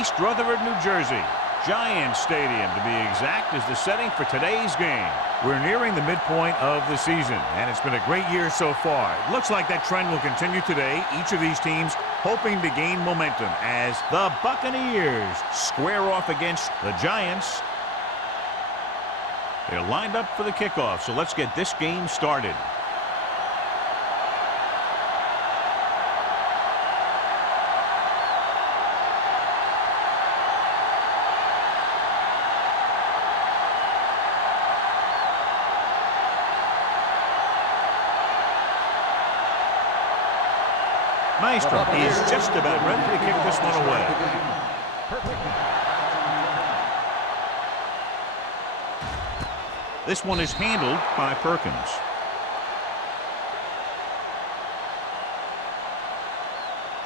East Rutherford, New Jersey. Giant Stadium, to be exact, is the setting for today's game. We're nearing the midpoint of the season, and it's been a great year so far. It looks like that trend will continue today. Each of these teams hoping to gain momentum as the Buccaneers square off against the Giants. They're lined up for the kickoff, so let's get this game started. Maestro is just about ready to kick this one away. This one is handled by Perkins.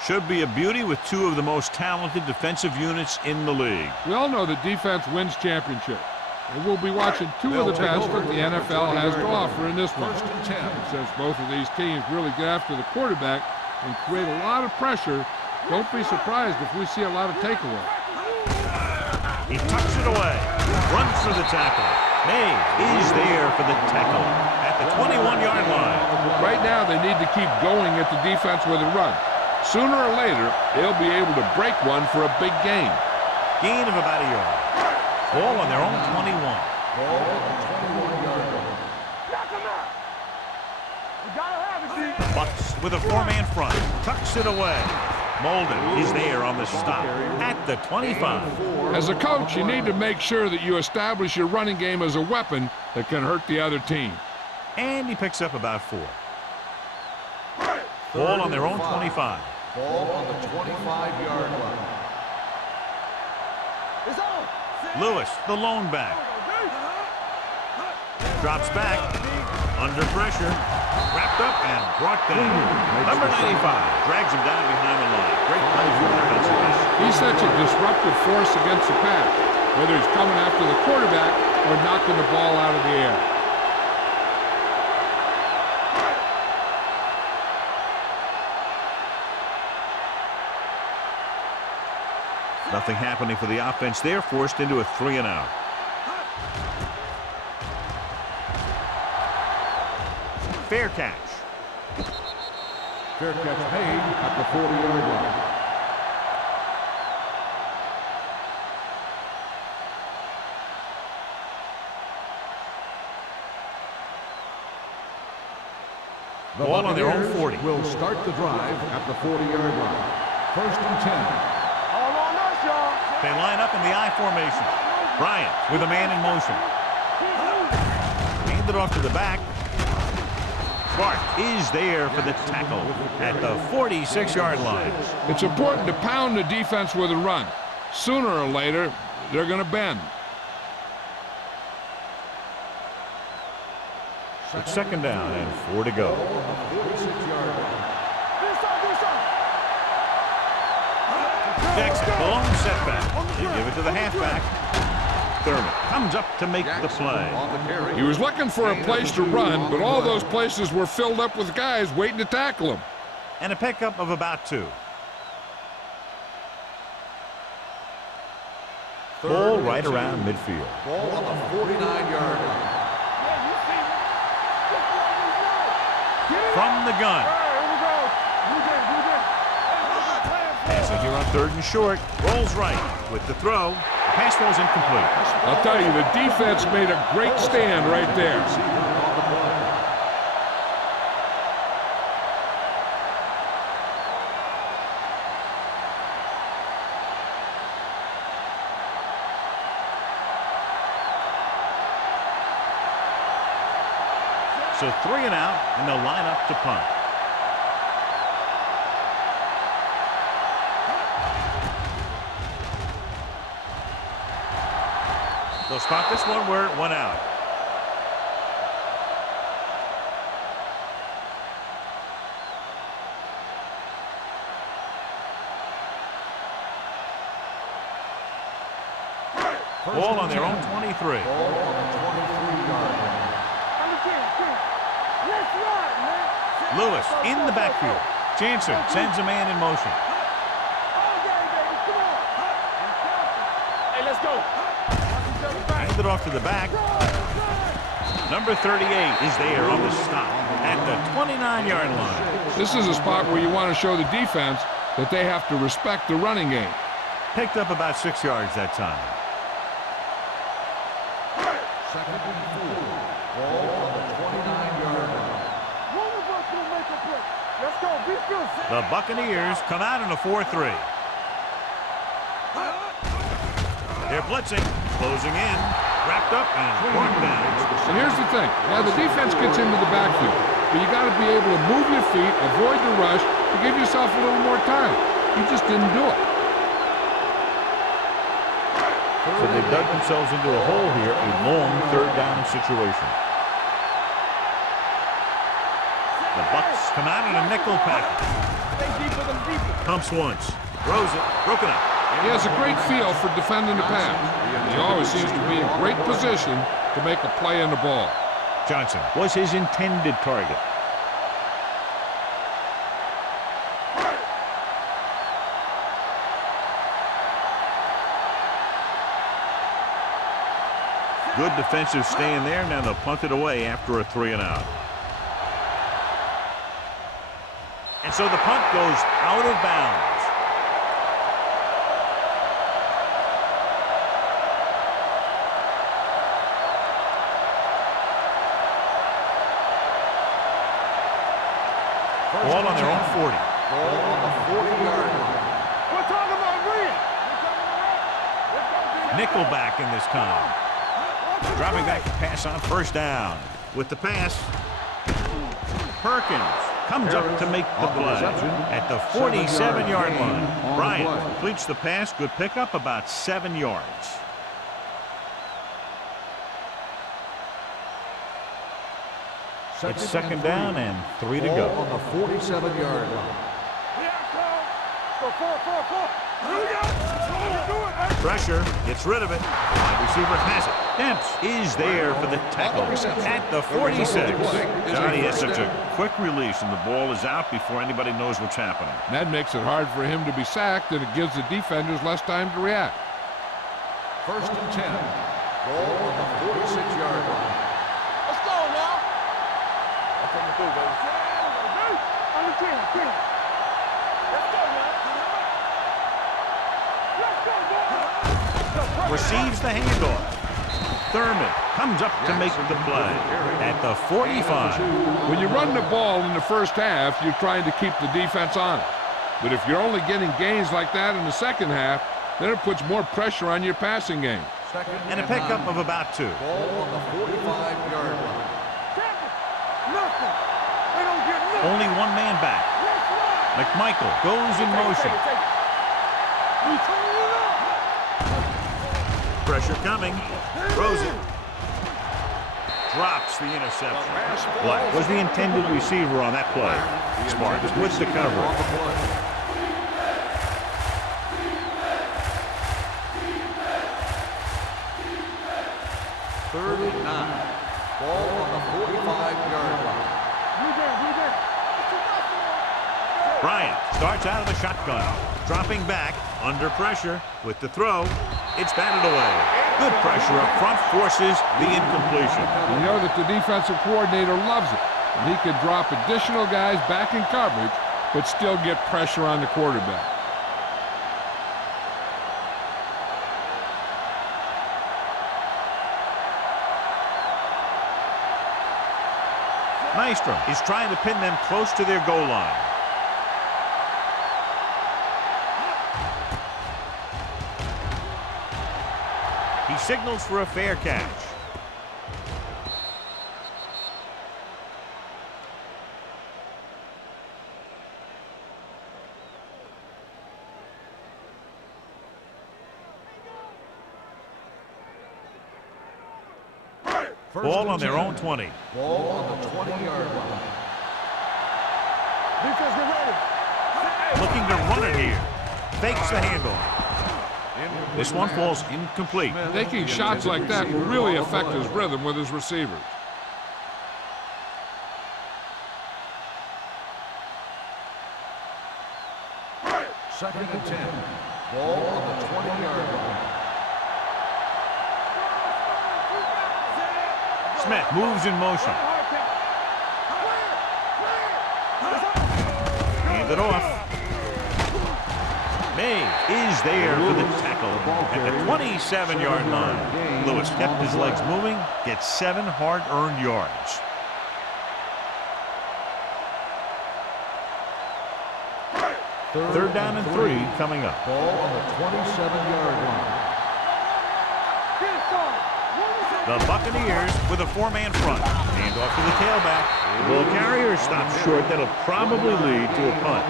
Should be a beauty with two of the most talented defensive units in the league. We all know that defense wins championships. And we'll be watching two of the best that the NFL has to offer in this one. Since both of these teams really get after the quarterback and create a lot of pressure, don't be surprised if we see a lot of takeaway. He tucks it away, runs for the tackle. May is there for the tackle at the 21-yard line. Right now they need to keep going at the defense with a run. Sooner or later, they'll be able to break one for a big gain. Gain of about a yard. Ball on their own 21. Ball on the 21-yard line. Knock him out. We gotta have it, Steve. Bucks with a four-man front. Tucks it away. Molden is there on the stop at the 25. As a coach, you need to make sure that you establish your running game as a weapon that can hurt the other team. And he picks up about 4. Ball on their own 25. Ball on the 25-yard line. Lewis, the lone back. Drops back. Under pressure. Wrapped up and brought down. Number 95 drags him down behind the line. Great play for the defensive end. He's such a disruptive force against the pass, whether he's coming after the quarterback or knocking the ball out of the air. Nothing happening for the offense there, forced into a 3-and-out. Fair catch. Fair catch made at the 40-yard line. The Ball on their own 40. Will start the drive at the 40-yard line. 1st and 10. They line up in the I formation. Bryant with a man in motion. Hand it off to the back. Clark is there for the tackle at the 46-yard line. It's important to pound the defense with a run. Sooner or later, they're going to bend. It's 2nd down and 4 to go. Jackson, the lone setback. They give it to the halfback. Thurman comes up to make the play. He was looking for a place to run, but all those places were filled up with guys waiting to tackle him. And a pickup of about 2. Ball right around midfield. Ball on the 49-yard line. From the gun. Passing here on 3rd and short. Rolls right with the throw. The pass falls incomplete. I'll tell you, the defense made a great stand right there. So 3-and-out, and they'll line up to punt. They'll spot this one where it went out. Ball on their own 23. Ball on the 23-yard line. Lewis in the backfield. Jansen sends a man in motion. hand it off to the back. Number 38 is there on the stop at the 29-yard line. This is a spot where you want to show the defense that they have to respect the running game. Picked up about 6 yards that time. Second and 4. Ball on the 29-yard line. One of us will make a play. Let's go. Be good. The Buccaneers come out in a 4-3. They're blitzing, closing in, wrapped up, and brought down. And here's the thing. Yeah, the defense gets into the backfield, but you got to be able to move your feet, avoid the rush, to give yourself a little more time. You just didn't do it. So they've dug themselves into a hole here, a long third down situation. The Bucs come out in a nickel package. Pumps once, throws it, broken up. He has a great feel for defending the pass. He always seems to be in great position to make a play on the ball. Johnson was his intended target. Good defensive stand there. Now they'll punt it away after a 3-and-out. And so the punt goes out of bounds. Ball on their own 40. Ball on the 40-yard line. We're talking about Green. Nickelback in this time. Dropping back to pass on first down. With the pass, Perkins comes up to make the play at the 47-yard line. Bryant completes the pass. Good pickup, about 7 yards. It's second down and 3 to go. On the 47-yard line. Pressure, gets rid of it. Wide receiver has it. Demps is there for the tackle at the 46. Johnny has such a quick release, and the ball is out before anybody knows what's happening. That makes it hard for him to be sacked, and it gives the defenders less time to react. First and 10. Ball on the 46-yard line. Let's go now. That's what we do, baby. On the 10. Let's go, man. Receives the handoff. Thurman comes up to make the play at the 45. When you run the ball in the first half, you're trying to keep the defense honest. But if you're only getting gains like that in the second half, then it puts more pressure on your passing game. And a pickup of about 2. Ball on the 45-yard line. Only one man back. McMichael goes in motion. Pressure coming. Throws it. Drops the interception. Black was the intended receiver on that play. Smart with the coverage. Third and 9. Ball on the 45-yard line. Bryant starts out of the shotgun. Dropping back, under pressure, with the throw. It's batted away. Good pressure up front forces the incompletion. You know that the defensive coordinator loves it. And he could drop additional guys back in coverage, but still get pressure on the quarterback. Nystrom is trying to pin them close to their goal line. He signals for a fair catch. Ball on their own 20. Ball on the 20-yard line. Defense, get ready. Looking to run it here. Fakes the handle. This one falls incomplete. Taking shots like that will really affect his rhythm with his receivers. Second and 10. Ball on the 20-yard line. Smith moves in motion. Hand it off. May is there for the tackle at the 27-yard line. Lewis kept his legs moving, gets 7 hard-earned yards. Third down and 3 coming up. Ball on the 27-yard line. The Buccaneers with a 4-man front. Hand off to the tailback. The ball carrier stops short. That'll probably lead to a punt.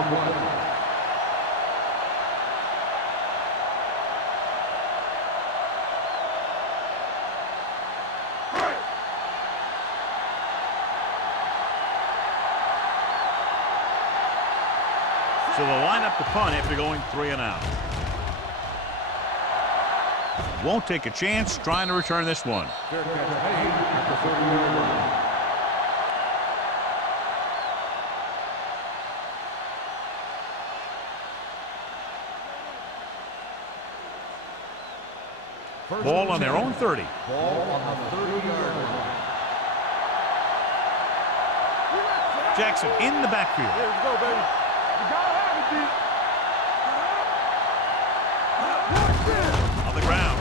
So they'll line up the punt after going 3 and out. Won't take a chance trying to return this one. Fair catch made at the 30-yard line. Ball on their own 30. Ball on the 30-yard line. Jackson in the backfield. Here we go, baby. You gotta have it, D. On the ground.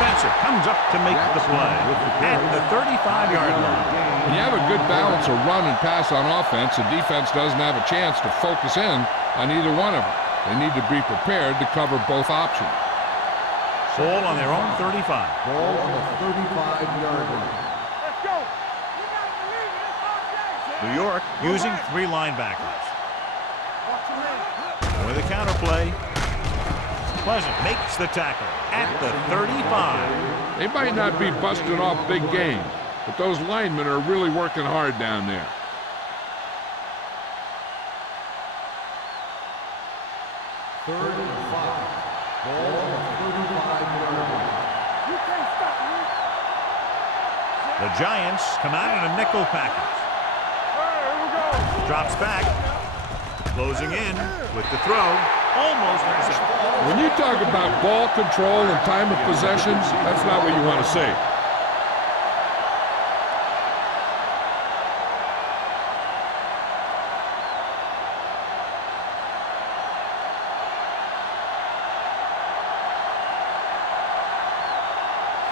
Spencer comes up to make the play at the 35-yard line. When you have a good balance of run and pass on offense, the defense doesn't have a chance to focus in on either one of them. They need to be prepared to cover both options. Ball on their own 35. Ball on the 35-yard line. Let's go. New York using 3 linebackers. With the counterplay. Pleasant makes the tackle at the 35. They might not be busting off big games, but those linemen are really working hard down there. Third and 5. Ball on the 35-yard line. You can't stop me. The Giants come out in a nickel package. Here we go. Drops back. Closing in with the throw. Almost intercepted. When you talk about ball control and time of possessions, that's not what you want to say.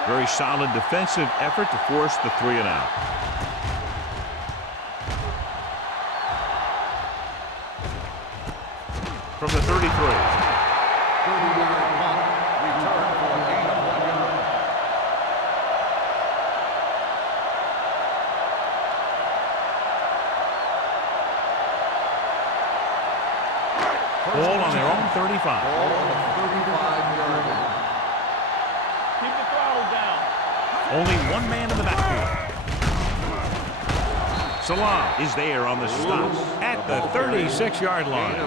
Very solid defensive effort to force the 3 and out. From the 33. 30-yard punt. Return for a gain of 1 yard. Ball on their own 35. Ball on the 35-yard line. Keep the throttle down. Only 1 man in the backfield. Salam is there on the stop at the 36-yard line.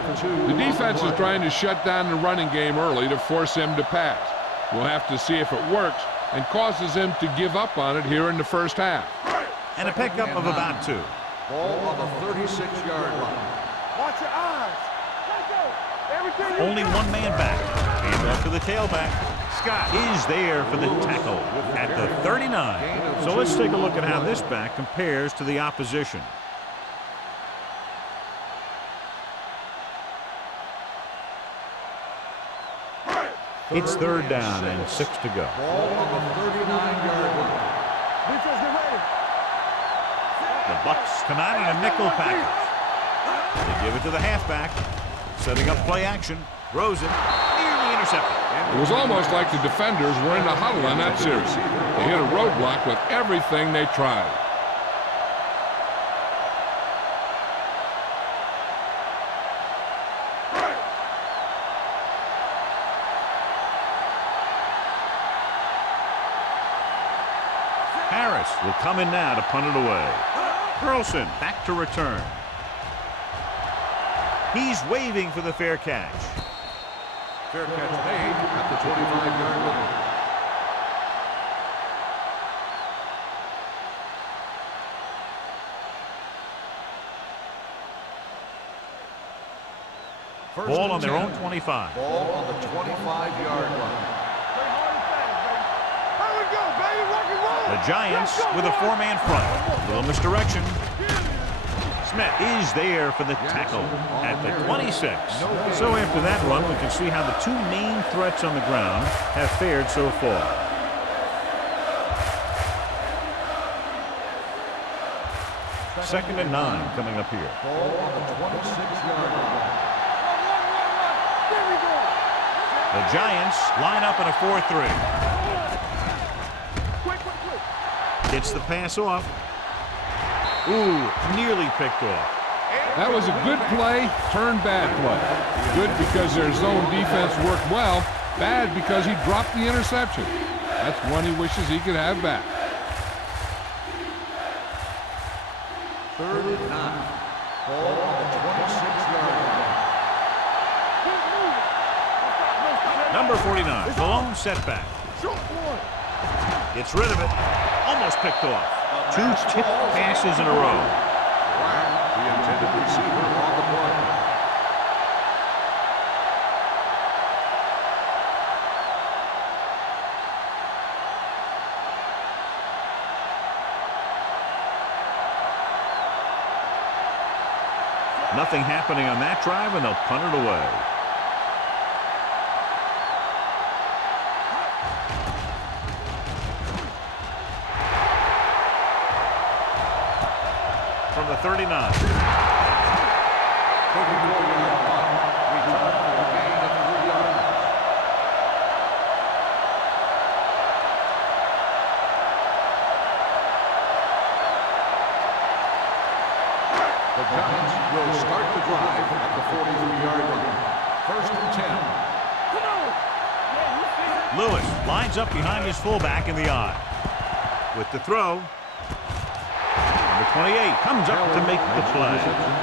The defense is trying to shut down the running game early to force him to pass. We'll have to see if it works and causes him to give up on it here in the first half. And a pickup of about 2. Ball on the 36-yard line. Watch your eyes. Everything Only 1 man back. Hand off to the tailback. Scott is there for the tackle at the 39. So let's take a look at how this back compares to the opposition. It's 3rd down and 6 to go. Ball on the 39-yard line. Defense, get ready. The Bucs come out in a nickel package. They give it to the halfback. Setting up play action. Throws it. Nearly intercepted. It was almost like the defenders were in the huddle on that series. They hit a roadblock with everything they tried. Harris will come in now to punt it away. Carlson back to return. He's waving for the fair catch. Fair catch made at the 25-yard line. Ball on their own 25. Ball on the 25-yard line. Here we go, baby. Rock and roll. The Giants with a four-man front. A little misdirection. Smith is there for the tackle at the 26. So after that run, we can see how the two main threats on the ground have fared so far. Second and 9 coming up here. Ball on the 26-yard line. The Giants line up in a 4-3. Gets the pass off. Ooh, nearly picked off. That was a good play, turned bad play. Good because their zone defense worked well. Bad because he dropped the interception. That's one he wishes he could have back. Third and 9. Ball on the 26-yard line. Number 49, the lone setback. Gets rid of it. Almost picked off. Two tipped passes in a row. The intended receiver on the play. Nothing happening on that drive, and they'll punt it away. From the 39. 34-yard punt. Return for a gain of 3 yards. The Giants will start the drive at the 43-yard line. First and 10. Lewis lines up behind his fullback in the I. With the throw. Number 28 comes up to make the play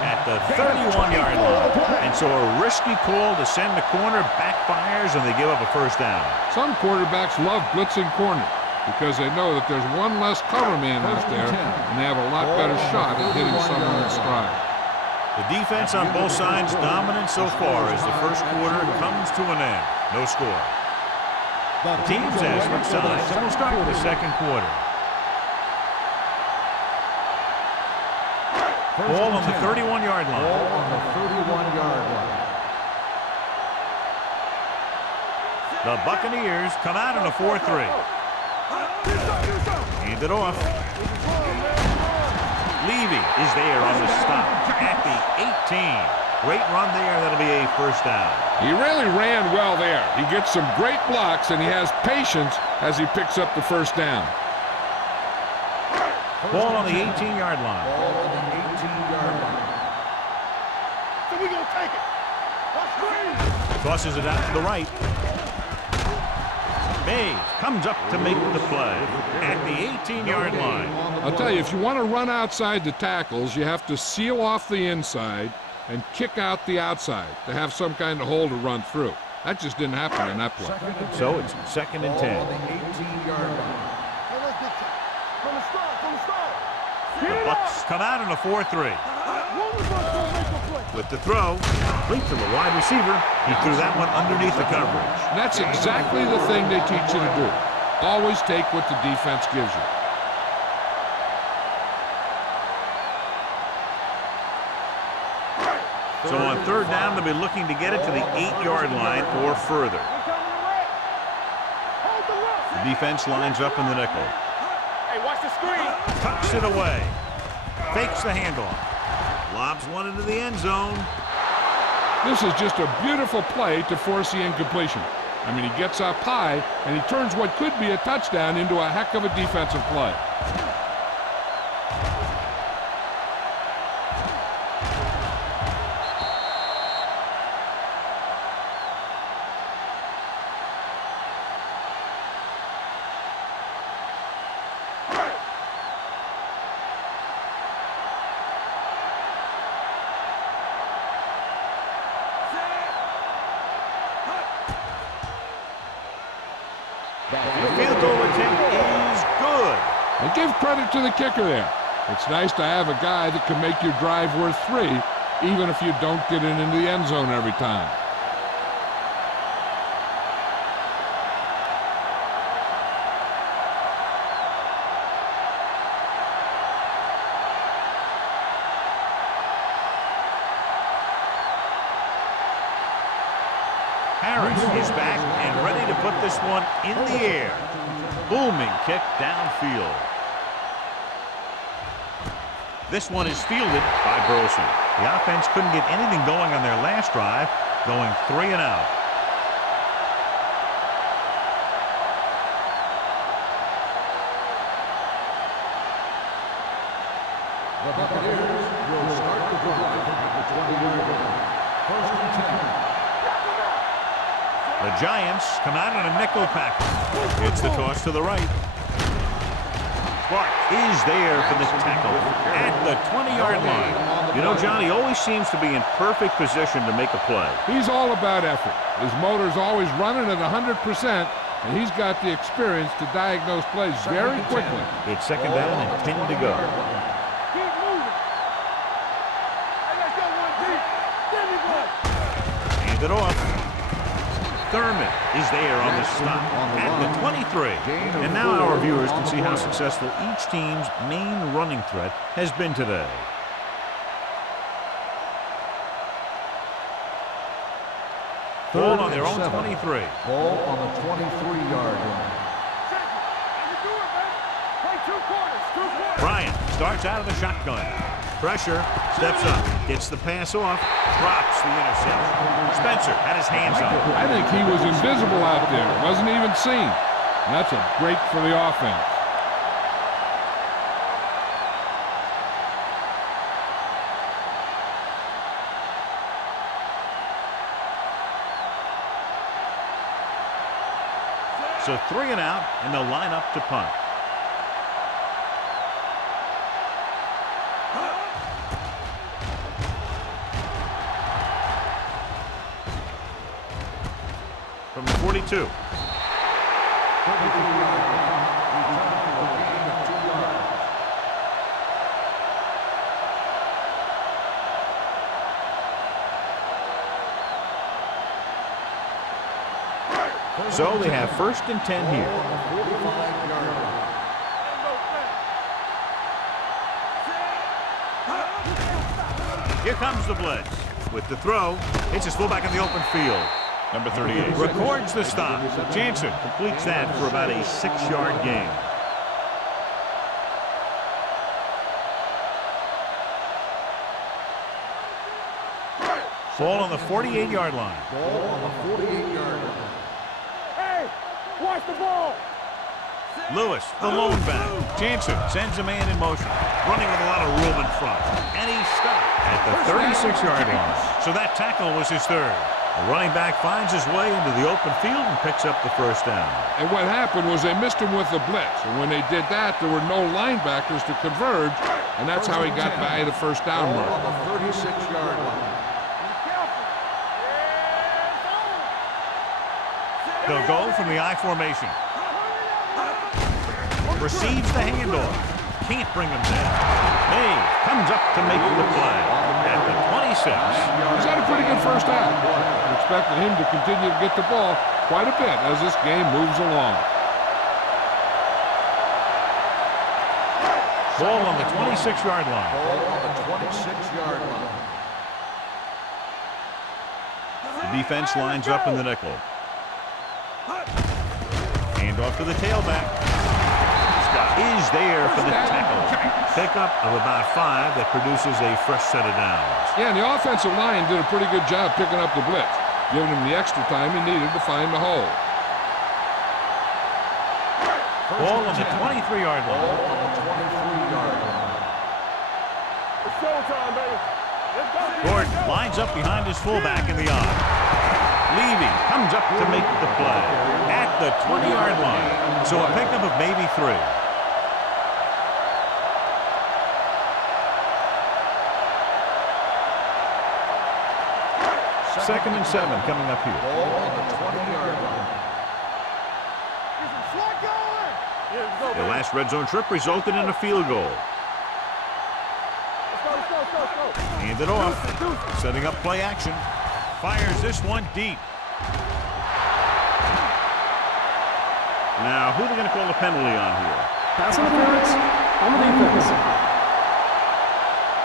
at the 31-yard line. And so a risky call to send the corner backfires, and they give up a first down. Some quarterbacks love blitzing corners because they know that there's one less cover man out there, and they have a lot better shot at hitting someone in stride. The defense on both sides dominant so far as the first quarter comes to an end. No score. The teams as switch sides, and we'll start with the second quarter. Ball on the 31-yard line. Ball on the 31-yard line. The Buccaneers come out in a 4-3. Hand it off. Levy is there on the stop at the 18. Great run there. That'll be a first down. He really ran well there. He gets some great blocks, and he has patience as he picks up the first down. Ball on the 18-yard line. Ball on the 18-yard line. So we're going to take it. Tosses it out to the right. May comes up to make the play at the 18-yard line. I'll tell you, if you want to run outside the tackles, you have to seal off the inside and kick out the outside to have some kind of hole to run through. That just didn't happen in that play. So it's second and 10. Ball on the 18-yard line. The Bucs come out in a 4-3. With the throw, complete to the wide receiver. He threw that one underneath the coverage. And that's exactly the thing they teach you to do. Always take what the defense gives you. So on third down, they'll be looking to get it to the 8-yard line or further. The defense lines up in the nickel. Hey, watch the screen. Tucks it away. Fakes the handoff. Lobs one into the end zone. This is just a beautiful play to force the incompletion. I mean, he gets up high, and he turns what could be a touchdown into a heck of a defensive play. The field goal attempt is good. And give credit to the kicker there. It's nice to have a guy that can make your drive worth 3, even if you don't get it into the end zone every time. Roberts is back and ready to put this one in the air. Booming kick downfield. This one is fielded by Burleson. The offense couldn't get anything going on their last drive, going 3 and out. The Buccaneers will start the drive at the 20-yard line. First and 10. The Giants come out in a nickel package. It's the toss to the right. Clark is there for the tackle at the 20-yard line. You know, John, he always seems to be in perfect position to make a play. He's all about effort. His motor's always running at 100%, and he's got the experience to diagnose plays very quickly. It's second down and 10 to go. Keep moving. Hey, let's go one deep. Give me one. Hand it off. Thurman is there on the stop at the 23. And now our viewers can see how successful each team's main running threat has been today. Ball on their own 23. Ball on the 23-yard line. Bryant starts out of the shotgun. Pressure, steps up, gets the pass off, drops the interception. Spencer had his hands on it. I think he was invisible out there. Wasn't even seen. And that's a break for the offense. So 3 and out, and they'll line up to punt. From the 42. So they have first and 10 here. Here comes the blitz. With the throw, it's his fullback in the open field. Number 38 records the stop. Jansen completes that for about a 6-yard gain. Ball on the 48-yard line. Ball on the 48-yard line. Hey, watch the ball. Lewis, the lone back. Jansen sends a man in motion, running with a lot of room in front. And he's stopped at the 36-yard line. So that tackle was his third. The running back finds his way into the open field and picks up the first down. And what happened was they missed him with the blitz. And when they did that, there were no linebackers to converge. And that's how he got by the first down Ball mark. on the 36-yard line. They'll go from the I formation. Receives the handoff. Can't bring him down. Mays comes up to make the play at the 26. He's had a pretty good first half. We're expecting him to continue to get the ball quite a bit as this game moves along. Ball on the 26-yard line. Ball on the 26-yard line. The defense lines up in the nickel. Hand off to the tailback. Scott is there for the tackle. Pickup of about 5 that produces a fresh set of downs. Yeah, and the offensive line did a pretty good job picking up the blitz, giving him the extra time he needed to find the hole. Ball on the 23-yard Ball line. on the 23-yard line. It's showtime, baby. Let's go. Gordon lines up behind his fullback in the eye. Levy comes up to make the play at the 20-yard line. So a pickup of maybe 3. Second and 7 coming up here. Ball on the 20-yard line. Slot going. Yeah, let's go, The baby. last red zone trip resulted in a field goal. Let's go, let's go, let's go, let's go. Hand it off. Setting up play action. Fires this one deep. Now, who are they going to call the penalty on here? Pass interference on the defense.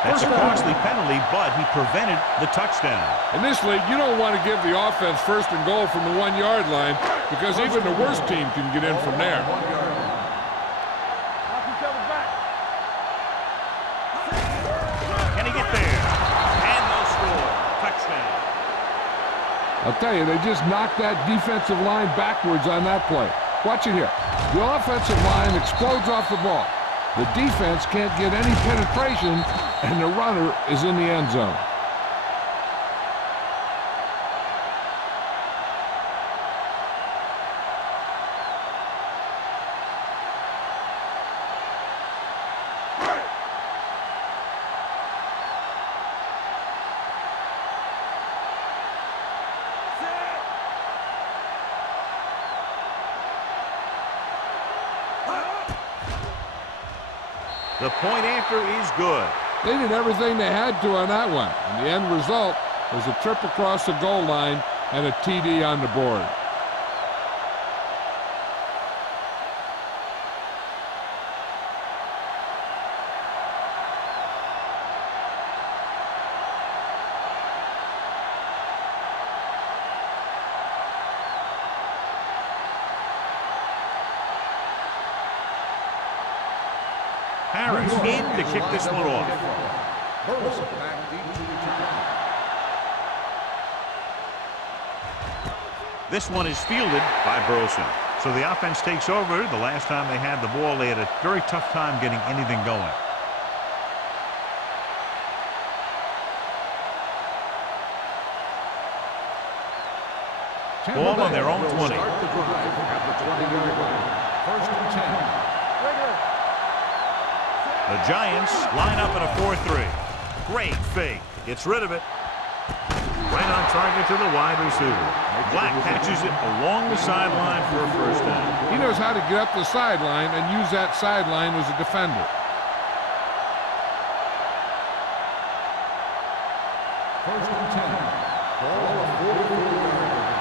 That's a costly penalty, but he prevented the touchdown. In this league, you don't want to give the offense first and goal from the 1 yard line because even the worst team can get in from there. Can he get there? And they'll score. Touchdown. I'll tell you, they just knocked that defensive line backwards on that play. Watch it here. The offensive line explodes off the ball. The defense can't get any penetration, and the runner is in the end zone. The point after is good. They did everything they had to on that one, and the end result was a trip across the goal line and a TD on the board. Harris in to kick this one off. This one is fielded by Burleson. So the offense takes over. The last time they had the ball, they had a very tough time getting anything going. Ball on their own 20. Start the drive at the 20-yard line. First and 10. The Giants line up in a 4-3. Great fake. Gets rid of it. Right on target to the wide receiver. Black catches it along the sideline for a first down. He knows how to get up the sideline and use that sideline as a defender. First and 10. Ball on the 44-yard line.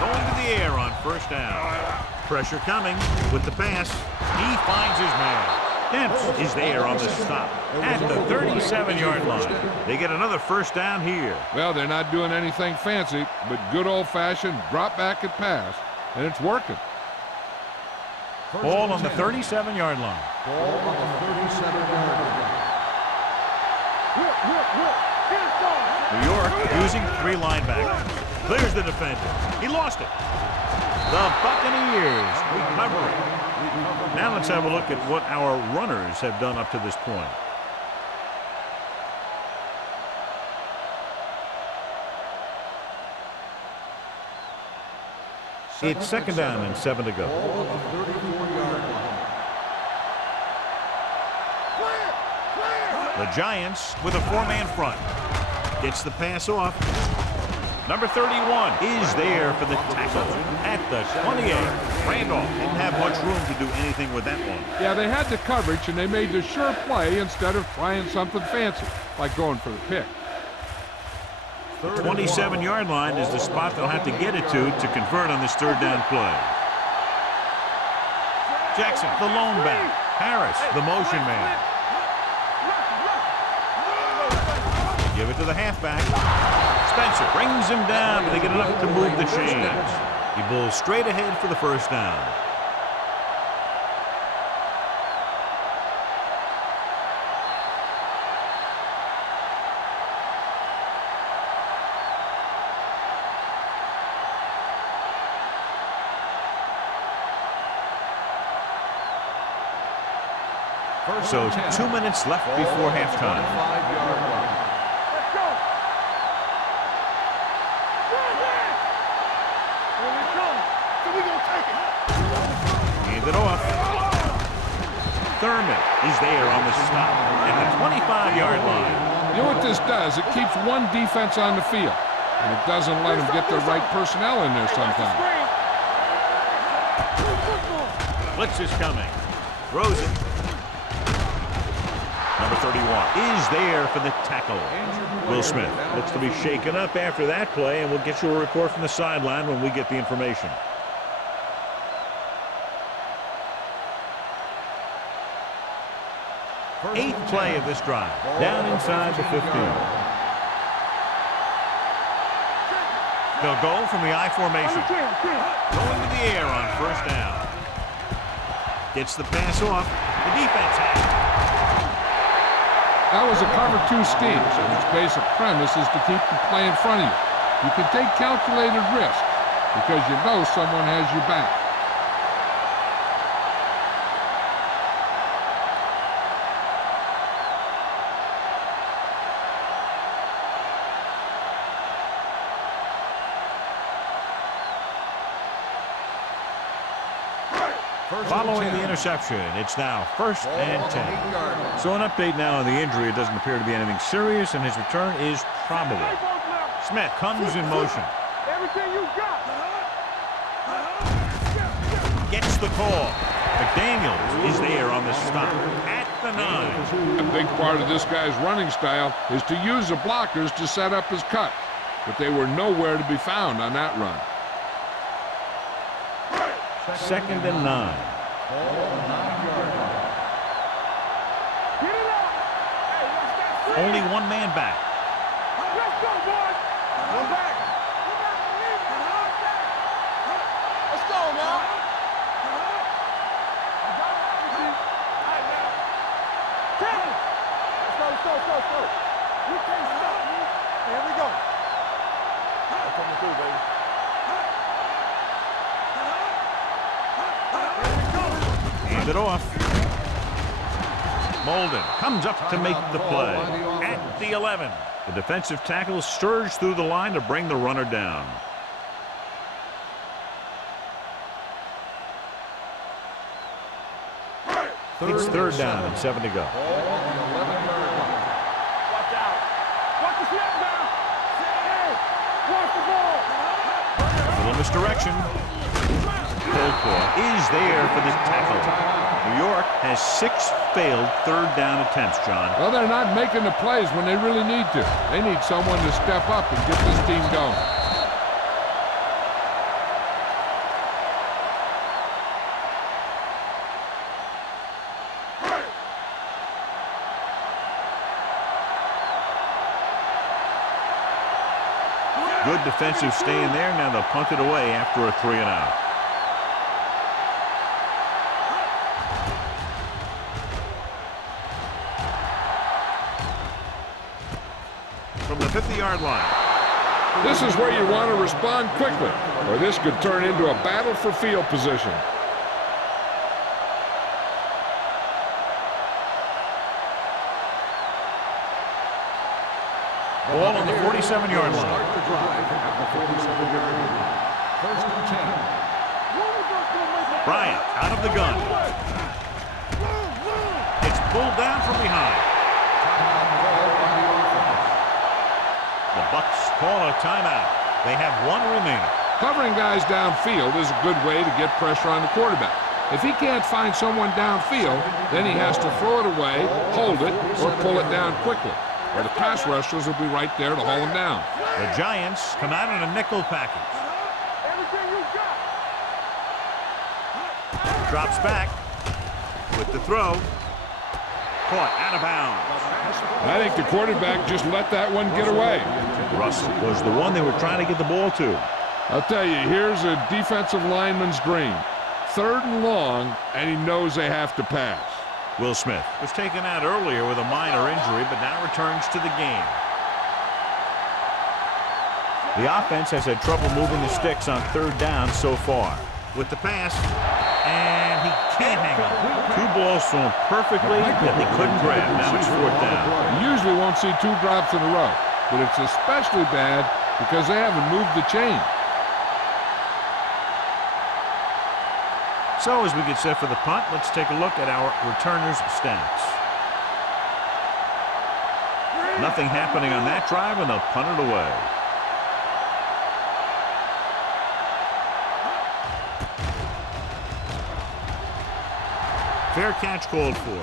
Going to the air on first down. Pressure coming with the pass. He finds his man. Demps is there on the stop at the 37-yard line. They get another first down here. Well, they're not doing anything fancy, but good old-fashioned drop back and pass, and it's working. Ball on the 37-yard line. Ball on the 37-yard line. New York using 3 linebackers. Clears the defender. He lost it. The Buccaneers recover it. Now let's have a look at what our runners have done up to this point. It's second down and 7 to go. Ball on the 34-yard line. The Giants with a 4-man front. Gets the pass off. Number 31 is there for the tackle at the 28. Randolph didn't have much room to do anything with that one. Yeah, they had the coverage, and they made the sure play instead of trying something fancy, like going for the pick. 27-yard line is the spot they'll have to get it to convert on this third down play. Jackson, the lone back. Harris, the motion man. They give it to the halfback. Spencer brings him down, but they get enough to move the chains. He bowls straight ahead for the first down. So 2 minutes left before halftime. 5-yard line. Hand it off. Thurman is there on the stop at the 25-yard line. You know what this does? It keeps one defense on the field, and it doesn't let them get the right personnel in there sometimes. Blitz is coming. Throws it. Number 31 is there for the tackle. Will Smith looks to be shaken up after that play, and we'll get you a report from the sideline when we get the information. 8th play of this drive. Down inside the 15. They'll go from the I formation. Going to the air on first down. Gets the pass off. The defense has it. That was a cover 2 scheme, so its basic premise is to keep the play in front of you. You can take calculated risk because you know someone has your back. Following the interception, it's now 1st and 10. So an update now on the injury. It doesn't appear to be anything serious, and his return is probable. Smith comes in motion. Everything you got. Gets the call. McDaniels is there on the stop at the 9. A big part of this guy's running style is to use the blockers to set up his cut, but they were nowhere to be found on that run. 2nd and 9. Get it up. Hey, watch that. Only one man back. Let's go, boys. Go back. Let's go now. Let's go. You can't stop me. Here we go. They're coming through, baby. Hand it off. Molden comes up to make the play. At the 11. The defensive tackle surged through the line to bring the runner down. It's 3rd down and 7 to go. Watch out. Watch the snap down. Hey, watch the ball. A little misdirection. Colcourt is there for the tackle. New York has 6 failed 3rd down attempts, John. Well, they're not making the plays when they really need to. They need someone to step up and get this team going. Good defensive stand there. Now they'll punt it away after a 3 and out. From the 50-yard line. This is where you want to respond quickly, or this could turn into a battle for field position. Ball on the 47-yard line. Start the drive at the 47-yard line. 1st and 10. Bryant out of the gun. It's pulled down from behind. The Bucs call a timeout. They have 1 remaining. Covering guys downfield is a good way to get pressure on the quarterback. If he can't find someone downfield, then he has to throw it away, hold it, or pull it down quickly, or the pass rushers will be right there to haul him down. The Giants come out in a nickel package. Everything you got. Drops back with the throw. Caught out of bounds. I think the quarterback just let that one get away. Russell was the one they were trying to get the ball to. I'll tell you, here's a defensive lineman's dream. 3rd and long, and he knows they have to pass. Will Smith was taken out earlier with a minor injury, but now returns to the game. The offense has had trouble moving the sticks on 3rd down so far. With the pass, and he can't hang on. 2 balls thrown perfectly that they couldn't grab. Now it's 4th down. You usually won't see 2 drops in a row, but it's especially bad because they haven't moved the chain. So as we get set for the punt, let's take a look at our returners' stats. Nothing happening on that drive, and they'll punt it away. Fair catch called for.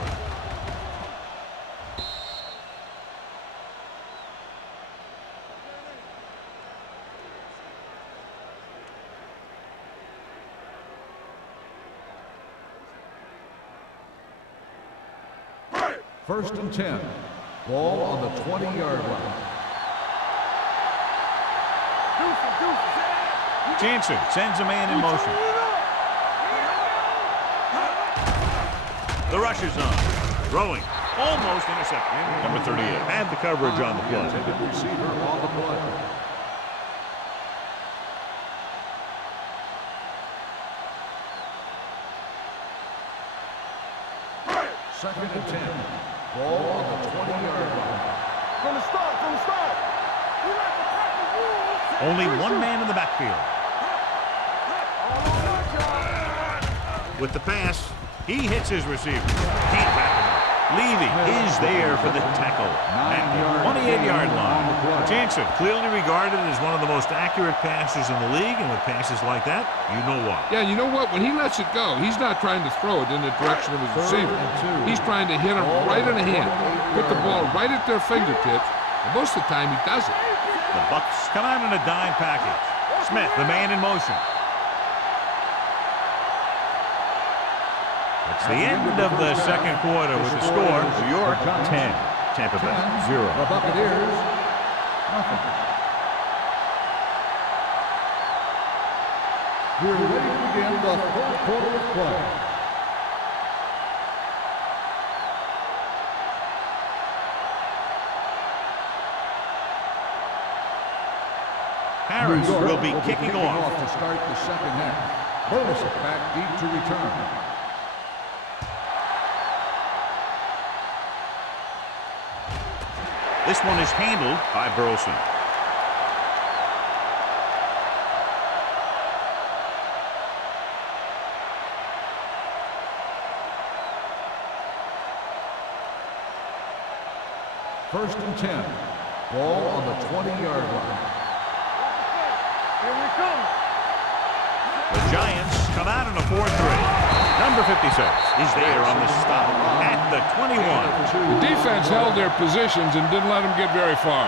First and 10. Ball on the 20-yard line. Jansen sends a man in motion. The rush is on. Throwing. Almost intercepted. Number 38 had the coverage on the play. Intended receiver on the play. Second and 10. Ball on the 20-yard line. From the start. We like to practice rules. Only one man in the backfield. With the pass, he hits his receiver. Can't back him up. Levy is there for the tackle at the 28-yard line. Jansen, clearly regarded as one of the most accurate passers in the league, and with passes like that, you know why. Yeah, you know what? When he lets it go, he's not trying to throw it in the direction of his receiver. He's trying to hit him right in the hand, put the ball right at their fingertips, and most of the time he does it. The Bucks come out in a dime package. Smith, the man in motion. It's the end of the second quarter with the score. New York 10, Tampa Bay 0. The Buccaneers, nothing. We're ready to begin the third quarter of play. Harris New York will be kicking off. To start the second half. Burleson back deep to return. This one is handled by Burleson. First and 10. Ball on the 20-yard line. Here we come. The Giants come out in a 4-3. Number 56 is there on the stop at the 21. The defense held their positions and didn't let them get very far.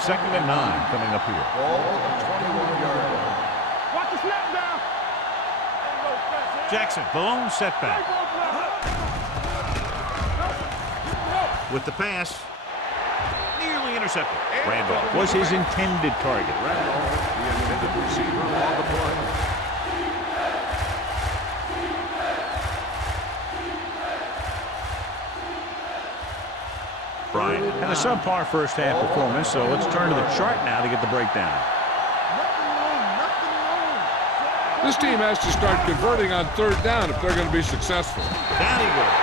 Second and 9 coming up here. Ball on the 21-yard line. Watch the snap now. Jackson, the lone setback. With the pass, nearly intercepted. Randolph was his intended target. Randolph, the intended receiver on the play. Bryant had a subpar first half performance, so let's turn to the chart now to get the breakdown. This team has to start converting on third down if they're going to be successful. Down he goes.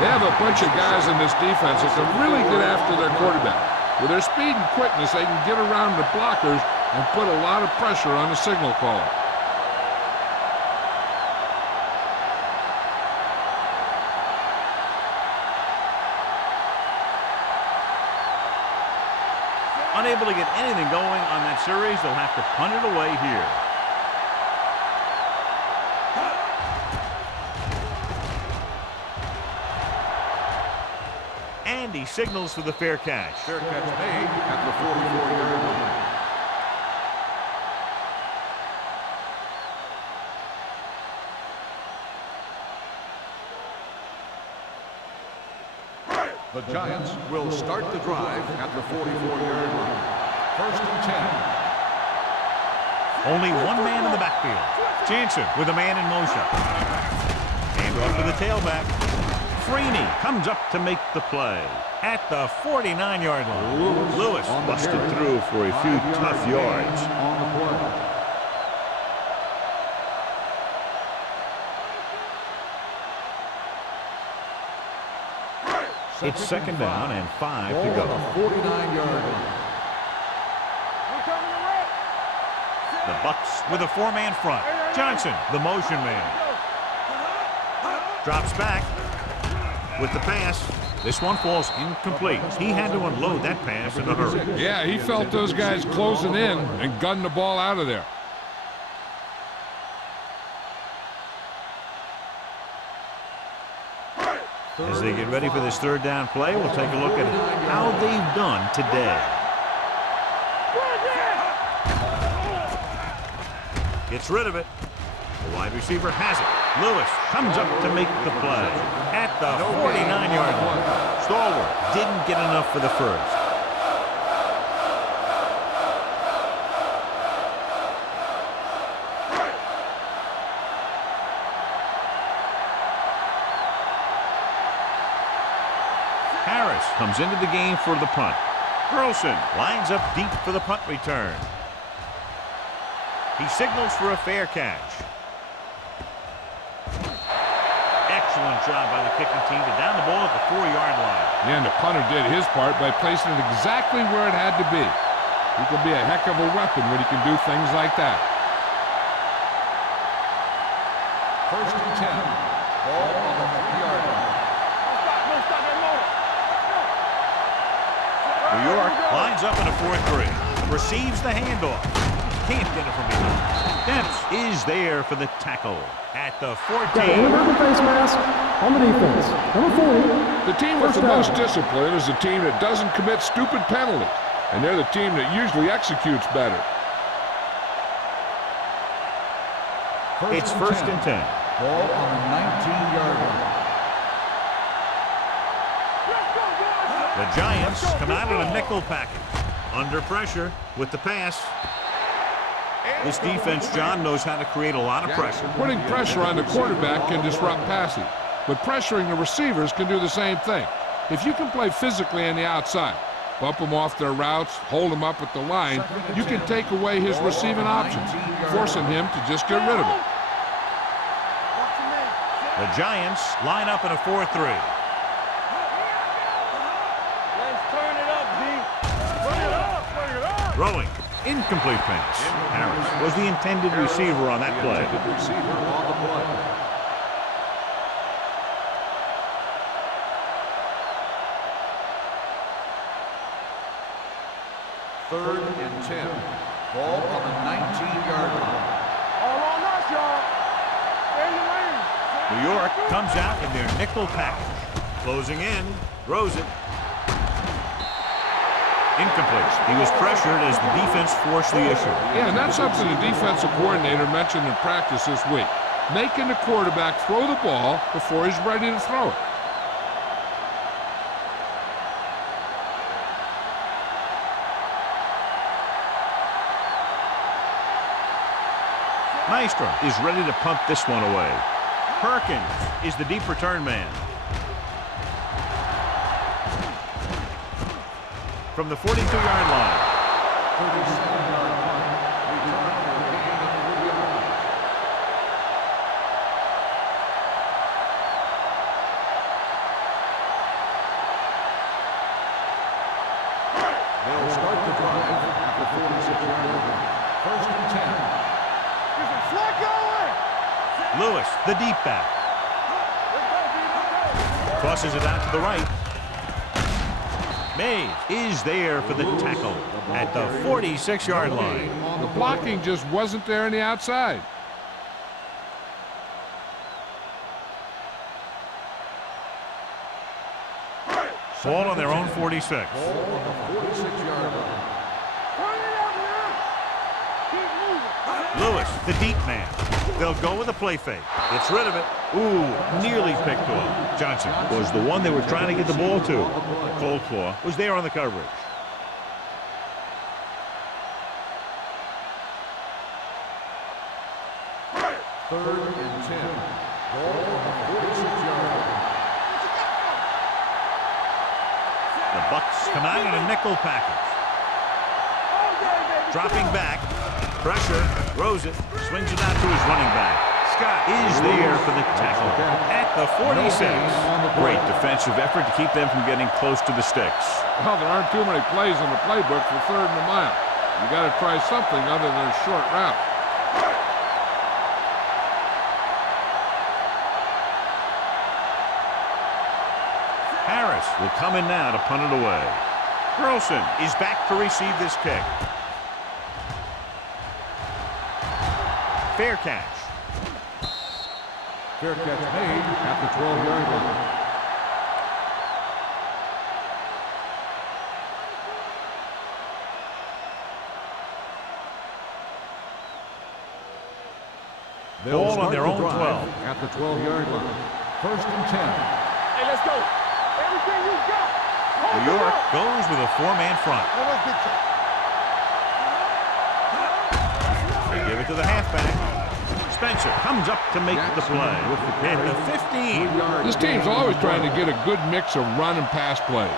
They have a bunch of guys in this defense that can really get after their quarterback. With their speed and quickness, they can get around the blockers and put a lot of pressure on the signal caller. Unable to get anything going on that series, they'll have to punt it away here. And he signals for the fair catch. Fair catch made at the 44-yard line. The Giants will start the drive at the 44-yard line. First and 10. Only one man in the backfield. Jansen with a man in motion. Hand off to the tailback. Freeney comes up to make the play at the 49-yard line. Lewis busted through for a few tough yards. On the play. It's second down and 5 to go. 49-yard line. The Bucks with a four-man front. Johnson, the motion man. Drops back with the pass. This one falls incomplete. He had to unload that pass in a hurry. Yeah, he felt those guys closing in and gunned the ball out of there. As they get ready for this third down play, we'll take a look at how they've done today. Gets rid of it. The wide receiver has it. Lewis comes up to make the play at the 49-yard line. Stallworth didn't get enough for the first. Harris comes into the game for the punt. Burleson lines up deep for the punt return. He signals for a fair catch. Excellent job by the kicking team to down the ball at the 4-yard line. Yeah, and the punter did his part by placing it exactly where it had to be. He can be a heck of a weapon when he can do things like that. First and 10. Ball on the 3-yard line. New York lines up in a 4-3. Receives the handoff. Can't get it from behind. Dempsey is there for the tackle at the 14. Got an American face mask on the defense. Number 40. The team with the most discipline is the team that doesn't commit stupid penalties. And they're the team that usually executes better. It's first and 10. Ball on the 19-yard line. The Giants come out in a nickel package. Under pressure with the pass. This defense, John, knows how to create a lot of pressure. Putting pressure on the quarterback can disrupt passing, but pressuring the receivers can do the same thing. If you can play physically on the outside, bump them off their routes, hold them up at the line, you can take away his receiving options, forcing him to just get rid of it. The Giants line up in a 4-3. Let's turn it up, D. Bring it up, bring it up. Throwing. Incomplete pass. Harris was the intended receiver on that play. Receiver on the play. Third and 10. Ball on the 19-yard line. All on us, y'all. In the lane. New York comes out in their nickel package. Closing in. Throws it. Incomplete. He was pressured as the defense forced the issue. Yeah, and that's something the defensive coordinator mentioned in practice this week. Making the quarterback throw the ball before he's ready to throw it. Maestro is ready to punt this one away. Perkins is the deep return man. From the 42-yard line. 37-yard line. Return for a gain of 3 yards. They'll start the drive at the 46-yard line. First and 10. Lewis, the deep back. Crosses it out to the right. Mays is there for the tackle at the 46-yard line. The blocking just wasn't there on the outside. Ball on their own 46. Ball on the 46-yard line. Lewis, the deep man. They'll go with a play fake. Gets rid of it. Ooh, nearly picked off. Johnson was the one they were trying to get the ball to. Coldclaw was there on the coverage. Third and 10. Ball on the 46-yard line. The Bucks come out in a nickel package. Dropping back. Pressure. Throws it. Swings it out to his running back. Scott is there for the tackle at the 46. Great defensive effort to keep them from getting close to the sticks. Well, there aren't too many plays in the playbook for third and a mile. You got to try something other than a short route. Harris will come in now to punt it away. Burleson is back to receive this kick. Fair catch. Fair catch made at the 12-yard line. Ball on their own 12. At the 12-yard line. First and 10. Hey, let's go. Everything you got. Hold New York it up. goes with a 4-man front. Now let's get you. They give it to the halfback. Spencer comes up to make the play. At the 15. This team's always trying to get a good mix of run and pass plays.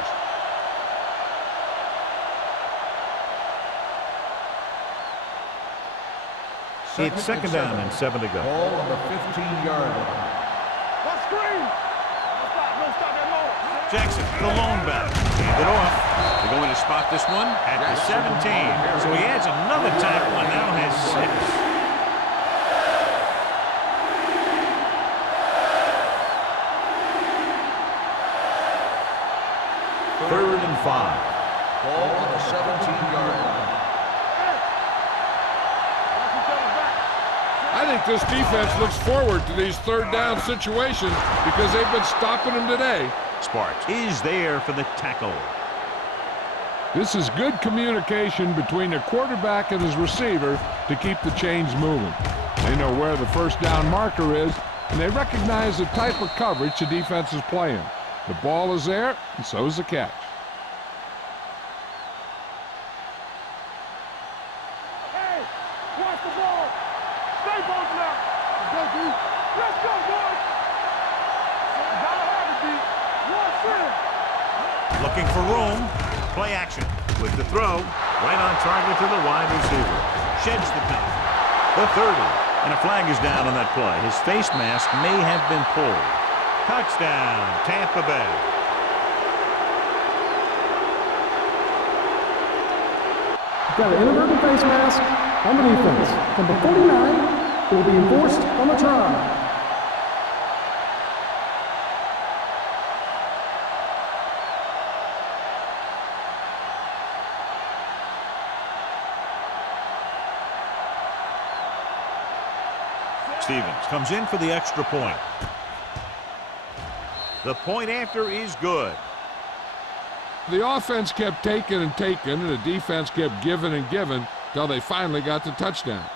It's second down and 7 to go. Ball on the 15-yard line. Let's screen. Don't stop that long. Jackson, the lone back. Hand it off. They're going to spot this one at the 17. So he adds another tackle and now has 6. Third and 5. Ball on the 17-yard line. I think this defense looks forward to these third down situations because they've been stopping them today. Sparks is there for the tackle. This is good communication between the quarterback and his receiver to keep the chains moving. They know where the first down marker is, and they recognize the type of coverage the defense is playing. The ball is there, and so is the catch. Hey, watch the ball. Stay both now. Let's go, D. Let's go, boys. Gotta have it, D. One clear. Looking for room. Play action with the throw. Right on target to the wide receiver. Sheds the penalty. The 30. And a flag is down on that play. His face mask may have been pulled. Touchdown, Tampa Bay. Got an inadvertent face mask on the defense. Number 49 will be enforced on the try. Stevens comes in for the extra point. The point after is good. The offense kept taking and taking, and the defense kept giving and giving until they finally got the touchdown.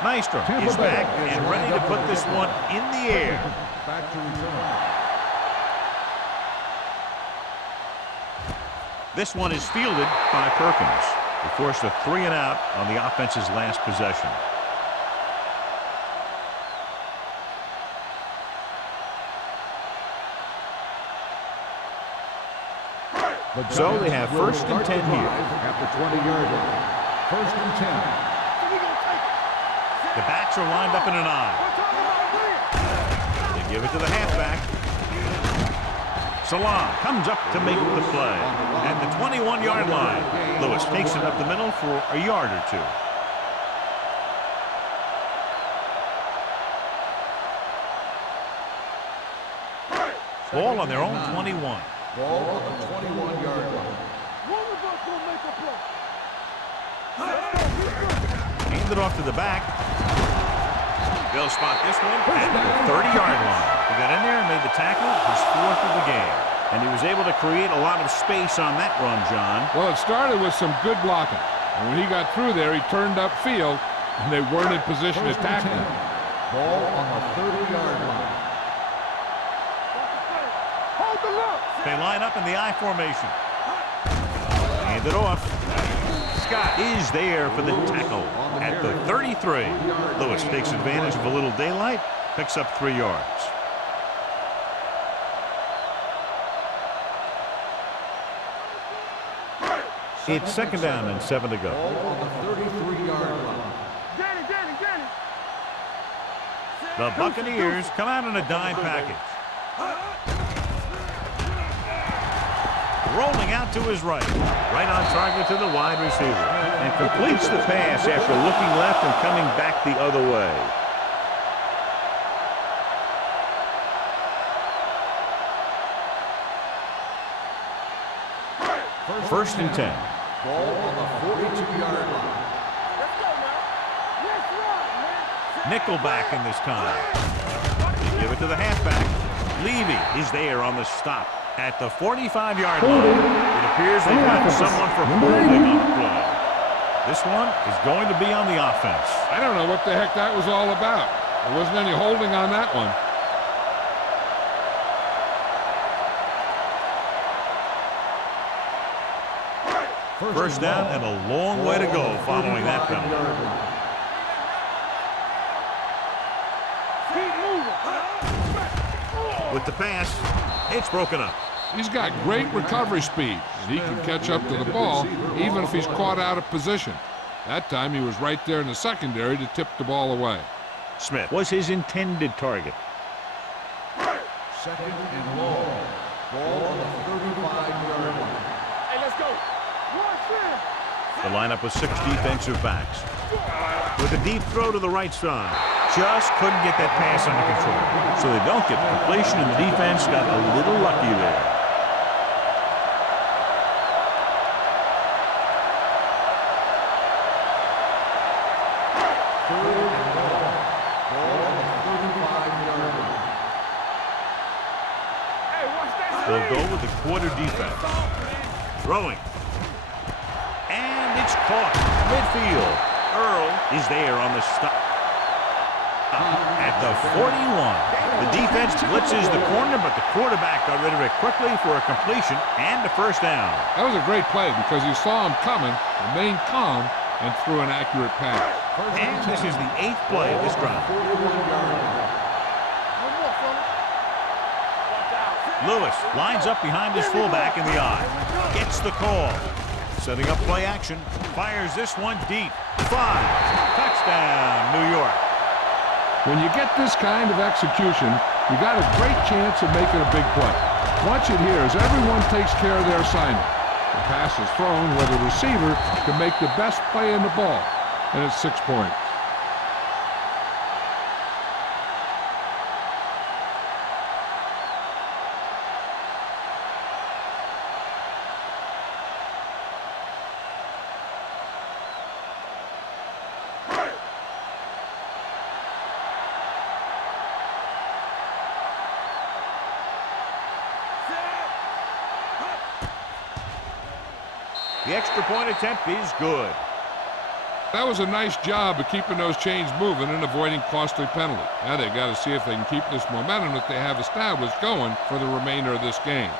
Maestro is back and ready to put this one in the air. Back to return. This one is fielded by Perkins. He forced a 3 and out on the offense's last possession. So they have first and 10 here. At the 20-yard line. First and 10. The backs are lined up in an eye. They give it to the halfback. Salam comes up to make the play. At the 21-yard line, Lewis takes it up the middle for a yard or 2. Ball on their own 21. Ball on the 21-yard line. One of us will make a play. Hand it off to the back. They'll spot this one at the 30-yard line. He got in there and made the tackle, his 4th of the game. And he was able to create a lot of space on that run, John. Well, it started with some good blocking. And when he got through there, he turned upfield, and they weren't in position to tackle him. Ball on the 30-yard line. Hold the look. They line up in the I formation. Hand it off. Scott is there for the tackle at the 33. Lewis takes advantage of a little daylight, picks up 3 yards. It's second down and 7 to go. Ball on the 33-yard line. Danny. The Buccaneers come out in a dime package. Rolling out to his right on target to the wide receiver, and completes the pass after looking left and coming back the other way. First and 10. Ball on the 42-yard line. Let's go now. Let's run, man. Nickelback in this time. They give it to the halfback. Levy is there on the stop at the 45-yard line. It appears they've got someone for holding on the play. This one is going to be on the offense. I don't know what the heck that was all about. There wasn't any holding on that one. First down and a long way to go following that penalty. With the pass, it's broken up. He's got great recovery speed, and he can catch up to the ball even if he's caught out of position. That time he was right there in the secondary to tip the ball away. Smith was his intended target. Second and long. Ball on the 35-yard line. Hey, let's go. The lineup was 6 defensive backs. With a deep throw to the right side. Just couldn't get that pass under control. So they don't get the completion, and the defense got a little lucky there. Third and long. Ball on the 35-yard line. Hey, watch that. They'll go with the quarter defense. Throwing. And it's caught. Midfield. Earl is there on the stop. At the 41. The defense blitzes the corner, but the quarterback got rid of it quickly for a completion and a first down. That was a great play because he saw him coming, remained calm, and threw an accurate pass. And this is the 8th play of this drive. Lewis lines up behind his fullback in the eye. Gets the call. Setting up play action. Fires this one deep. 5. Touchdown, New York. When you get this kind of execution, you got a great chance of making a big play. Watch it here as everyone takes care of their assignment. The pass is thrown where the receiver can make the best play in the ball, and it's 6 points. The extra point attempt is good. That was a nice job of keeping those chains moving and avoiding costly penalty. Now they got to see if they can keep this momentum that they have established going for the remainder of this game.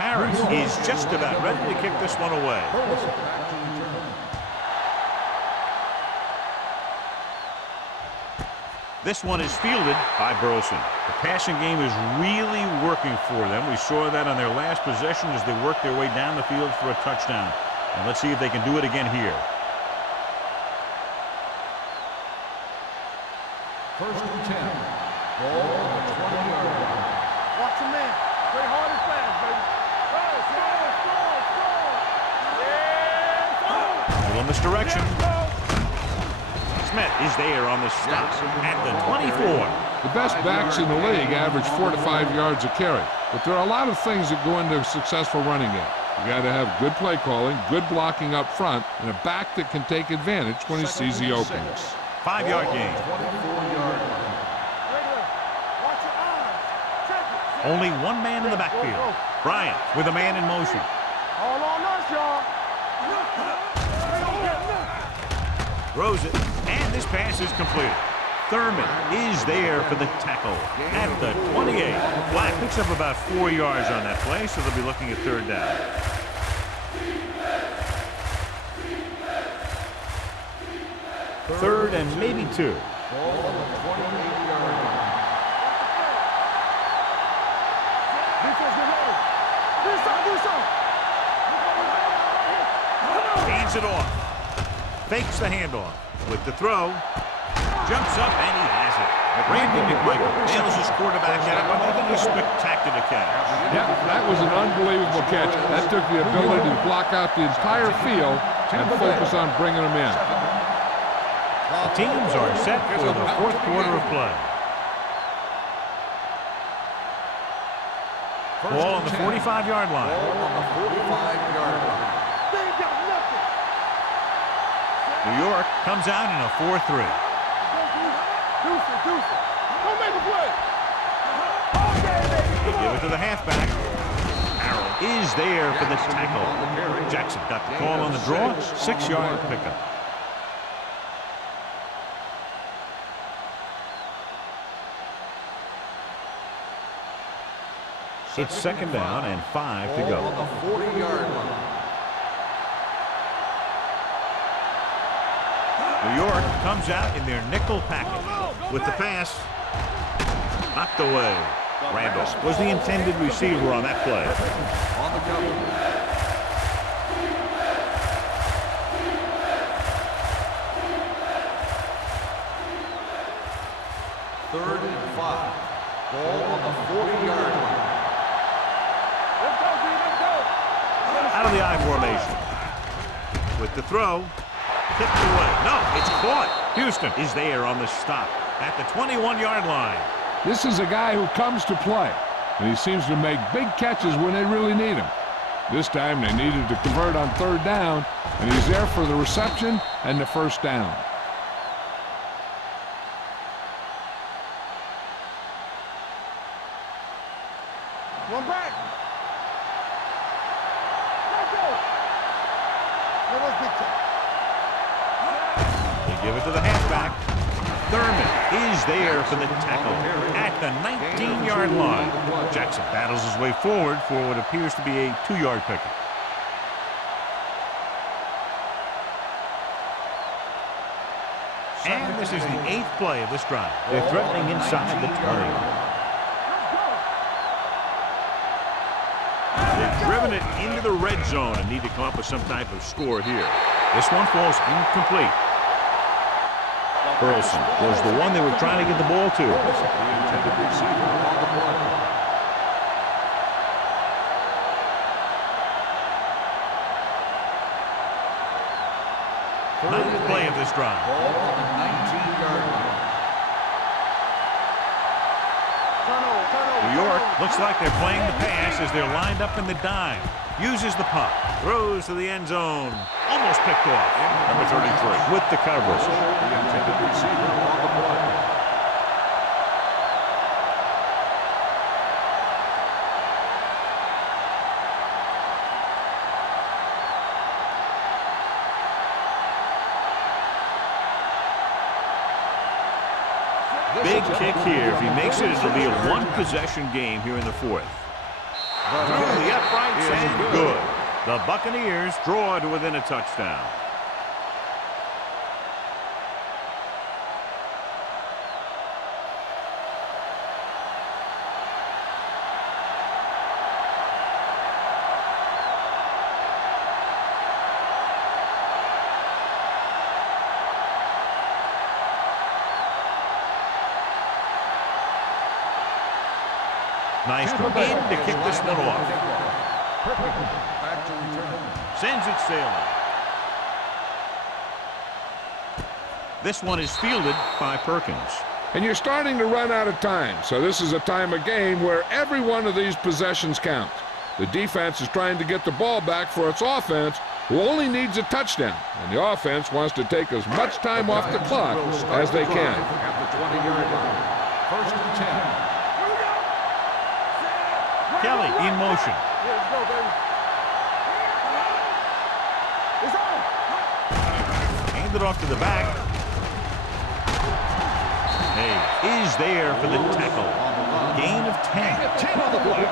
Harris is just about ready to kick this one away. This one is fielded by Burleson. The passing game is really working for them. We saw that on their last possession as they worked their way down the field for a touchdown. And let's see if they can do it again here. First and 10. Ball on the 20-yard line. Watch the man. Play hard and fast, baby. Little misdirection. Smith is there on the stop at the 24. The best backs in the league average 4 to 5 yards a carry. But there are a lot of things that go into a successful running game. You got to have good play calling, good blocking up front, and a back that can take advantage when he sees the openings. 5-yard gain. 24-yard line. Watch your eyes. Check it. Only one man in the backfield. Bryant with a man in motion. All on us, y'all. Throws it, and this pass is completed. Thurman is there for the tackle at the 28. Black picks up about 4 yards on that play, so they'll be looking at third down. Third and maybe 2. Ball on the 28-yard line. Defense, get ready. Do something. Hands it off. Fakes the handoff with the throw. Jumps up, and he has it. Randy McMichael nails his quarterback at another spectacular catch. Yeah, that was an unbelievable catch. That took the ability to block out the entire field and focus on bringing them in. The teams are set for the fourth quarter of play. Ball on the 45-yard line. Ball on the 45-yard line. They ain't got nothing. New York comes out in a 4-3. Deuce it. Don't make a play. They give it to the halfback. Harrell is there for the tackle. Jackson got the call on the draw. 6-yard pickup. It's second down and 5 to go. Ball on the 40-yard line. New York comes out in their nickel package with the pass. Knocked away. Randolph was the intended receiver on that play. On the cover. Third and 5. Ball on the 40-yard line. Let's go, D. Let's go. Out of the I formation. With the throw. Tipped away. No, it's caught. Houston is there on the stop at the 21-yard line. This is a guy who comes to play, and he seems to make big catches when they really need him. This time they needed to convert on third down, and he's there for the reception and the first down. One back. Let's go. That was big time. They give it to the halfback. Thurman is there for the tackle at the 19-yard line. Jackson battles his way forward for what appears to be a 2-yard pickup. And this is the 8th play of this drive. They're threatening inside the 20. They've driven it into the red zone and need to come up with some type of score here. This one falls incomplete. Burleson was the one they were trying to get the ball to. The intended receiver on the play. Ninth play of this drive. Ball on the 19-yard line. New York looks like they're playing the pass as they're lined up in the dime. Uses the puck. Throws to the end zone. Almost picked off. Number 33 with the coverage. The intended receiver on the play. Big kick here. If he makes it, it'll be a one-possession game here in the fourth. Through the uprights and good. The Buccaneers draw to within a touchdown. Nice in to kick this one off. Back to return. Sends it sailing. This one is fielded by Perkins. And you're starting to run out of time, so this is a time of game where every one of these possessions count. The defense is trying to get the ball back for its offense, who only needs a touchdown, and the offense wants to take as much time off the clock as they can. At the 20-yard line. First and 10. Kelly in motion. Let's go, baby. It's on. Hand it off to the back. Hay is there for the tackle. Gain of 10. 10 on the play.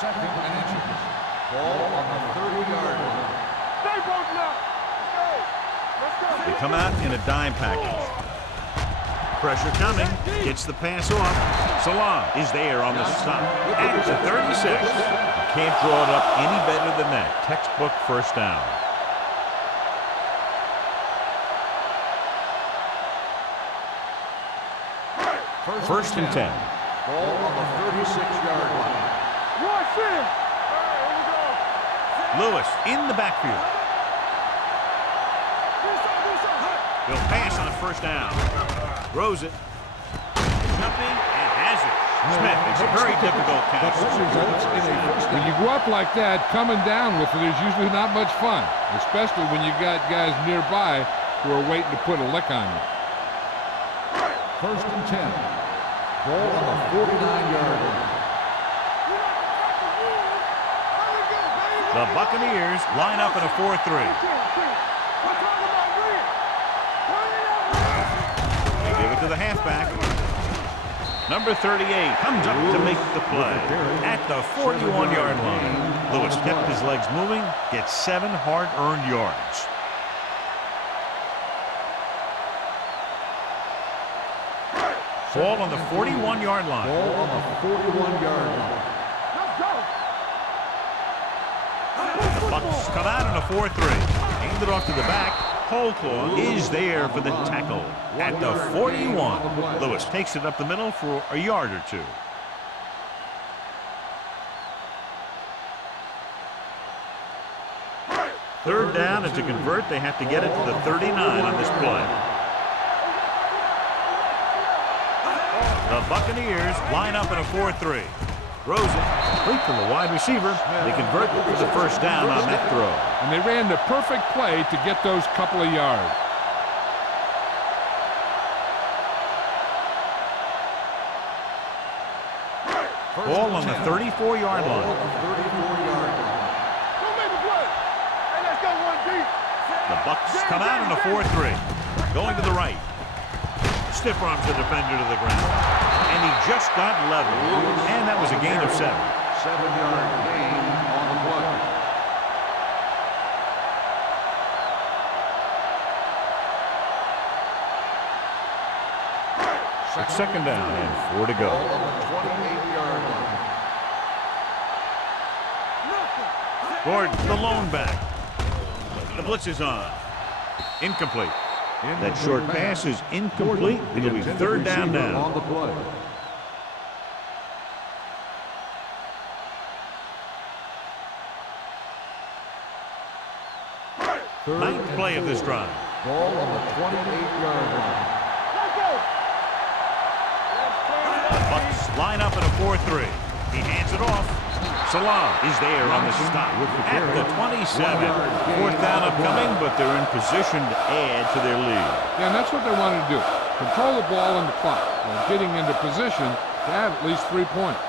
Second and inches. Ball on the 30-yard line. Stay both now. Let's go. They come out in a dime package. Pressure coming. Gets the pass off. Salam is there on the stop. At the 36. You can't draw it up any better than that. Textbook first down. First and 10. Ball on the 36-yard line. Watch it. All right, here we go. Lewis in the backfield. He'll pass on first down. Throws it. Jumping and has it. Smith makes a very difficult catch. When you go up like that, coming down with it is usually not much fun, especially when you got guys nearby who are waiting to put a lick on you. First and 10. Ball on the 49-yard line. The Buccaneers line up in a 4-3. They give it to the halfback. Number 38 comes up to make the play at the 41-yard line. Lewis kept his legs moving, gets 7 hard-earned yards. Ball on the 41-yard line. Ball on the 41-yard line. The Bucs come out in a 4-3. Aimed it off to the back. Holclaw is there for the tackle at the 41. Lewis takes it up the middle for a yard or two. Third down, and to convert, they have to get it to the 39 on this play. The Buccaneers line up in a 4-3. Throws it complete to the wide receiver. They convert for the first down on that throw. And they ran the perfect play to get those couple of yards. Ball on the 34-yard line. The Bucs come out in a 4-3. Going to the right. Stiff arms the defender to the ground. And he just got level. And that was a gain of 7. 7-yard gain on the play. Second down and 4 to go. Ball on the 28-yard line. Gordon, the lone back. The blitz is on. Incomplete. That short pass is incomplete. It'll be third down now. On the play. Ninth play of this drive. Ball on the 28-yard line. The Bucs line up in a 4-3. He hands it off. Salam is there on the stop at the 27. Fourth down upcoming, but they're in position to add to their lead. Yeah, and that's what they wanted to do. Control the ball and the clock while getting into position to have at least 3 points.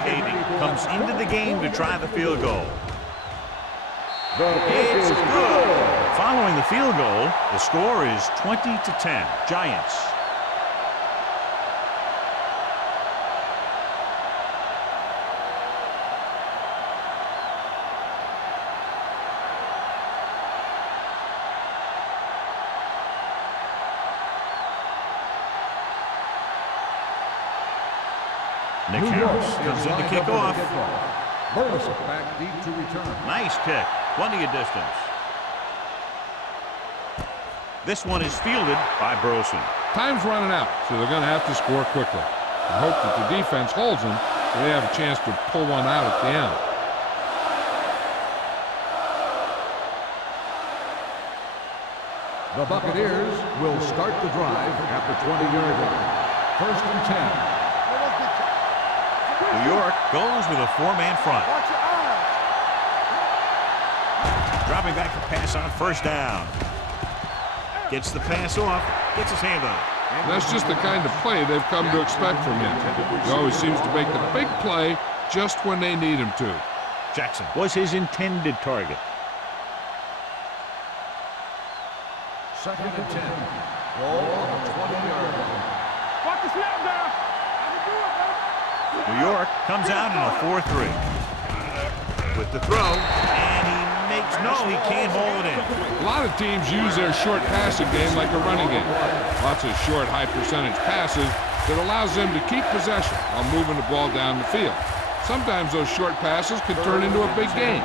Davey comes into the game to try the field goal. It's good. Following the field goal, the score is 20-10. Giants. Nick Harris comes in to kick off. Burleson back deep to return. Nice kick. Plenty of distance. This one is fielded by Burleson. Time's running out, so they're going to have to score quickly. I hope that the defense holds them so they have a chance to pull one out at the end. The Buccaneers will start the drive at the 20-yard line. First and 10. New York goes with a 4-man front. Dropping back to pass on first down. Gets the pass off. Gets his hand on it. That's just the kind of play they've come to expect from him. He always seems to make the big play just when they need him to. Jackson was his intended target. Second and 10. Ball on the 20-yard line. Watch the snap down. New York comes out in a 4-3. with the throw, and he can't hold it in. A lot of teams use their short passing game like a running game. Lots of short, high-percentage passes that allows them to keep possession while moving the ball down the field. Sometimes those short passes can turn into a big gain.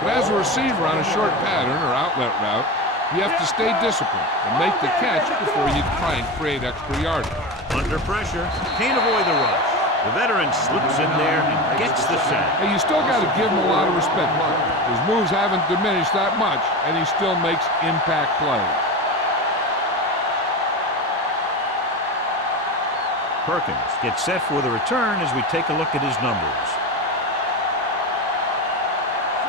But as a receiver on a short pattern or outlet route, you have to stay disciplined and make the catch before you try and create extra yardage. Under pressure, can't avoid the rush. The veteran slips in there and gets the sack. Hey, you still got to give him a lot of respect. His moves haven't diminished that much, and he still makes impact plays. Perkins gets set for the return as we take a look at his numbers.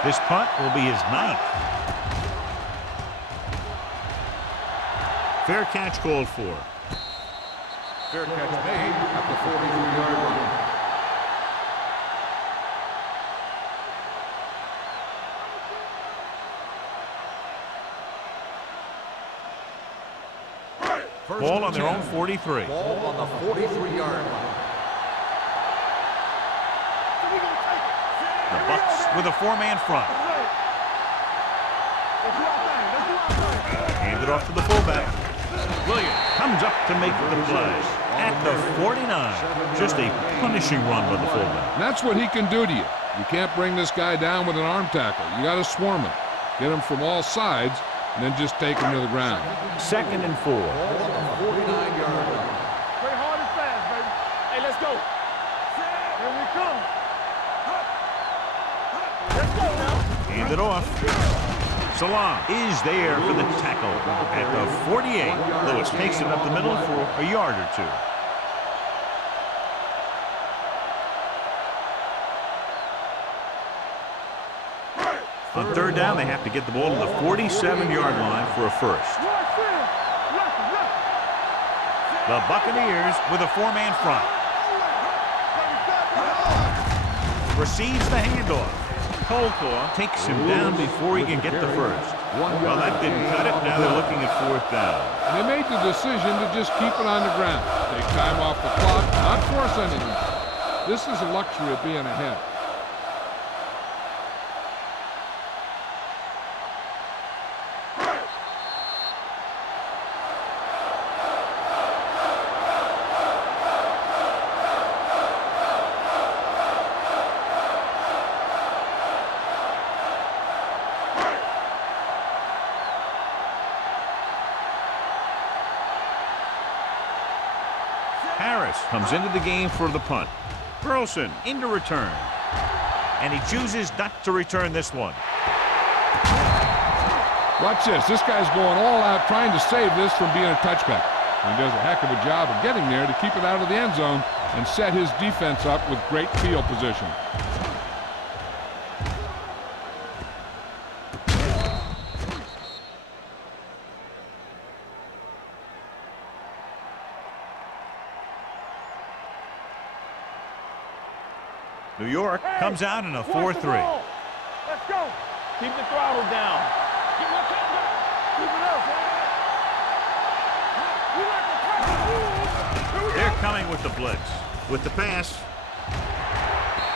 This punt will be his 9th. Fair catch called for. Fair catch made at the 43-yard line. Ball on their own 43. Ball on the 43-yard line. The Bucs with a 4-man front. Hand it off to the fullback. Williams comes up to make the play. At the 49. Just a punishing run by the fullback. And that's what he can do to you. You can't bring this guy down with an arm tackle. You got to swarm him. Get him from all sides, and then just take him to the ground. 2nd and 4. Ball on the 49-yard line. Play hard and fast, baby. Hey, let's go. Here we come. Let's go now. Hand it off. Salam is there for the tackle at the 48. Lewis takes it up the middle for a yard or two. On 3rd down, they have to get the ball to the 47-yard line for a first. The Buccaneers with a 4-man front. Receives the handoff. Colclaw takes him down before he can get the first. Well, that didn't cut it. Now they're looking at 4th down. And they made the decision to just keep it on the ground. Take time off the clock, not force anything. This is a luxury of being ahead. Harris comes into the game for the punt. Burleson into return. And he chooses not to return this one. Watch this. This guy's going all out trying to save this from being a touchback. He does a heck of a job of getting there to keep it out of the end zone and set his defense up with great field position. New York comes out in a 4-3. Let's go. Keep the throttle down. Keep it up, man. They're coming with the blitz. With the pass,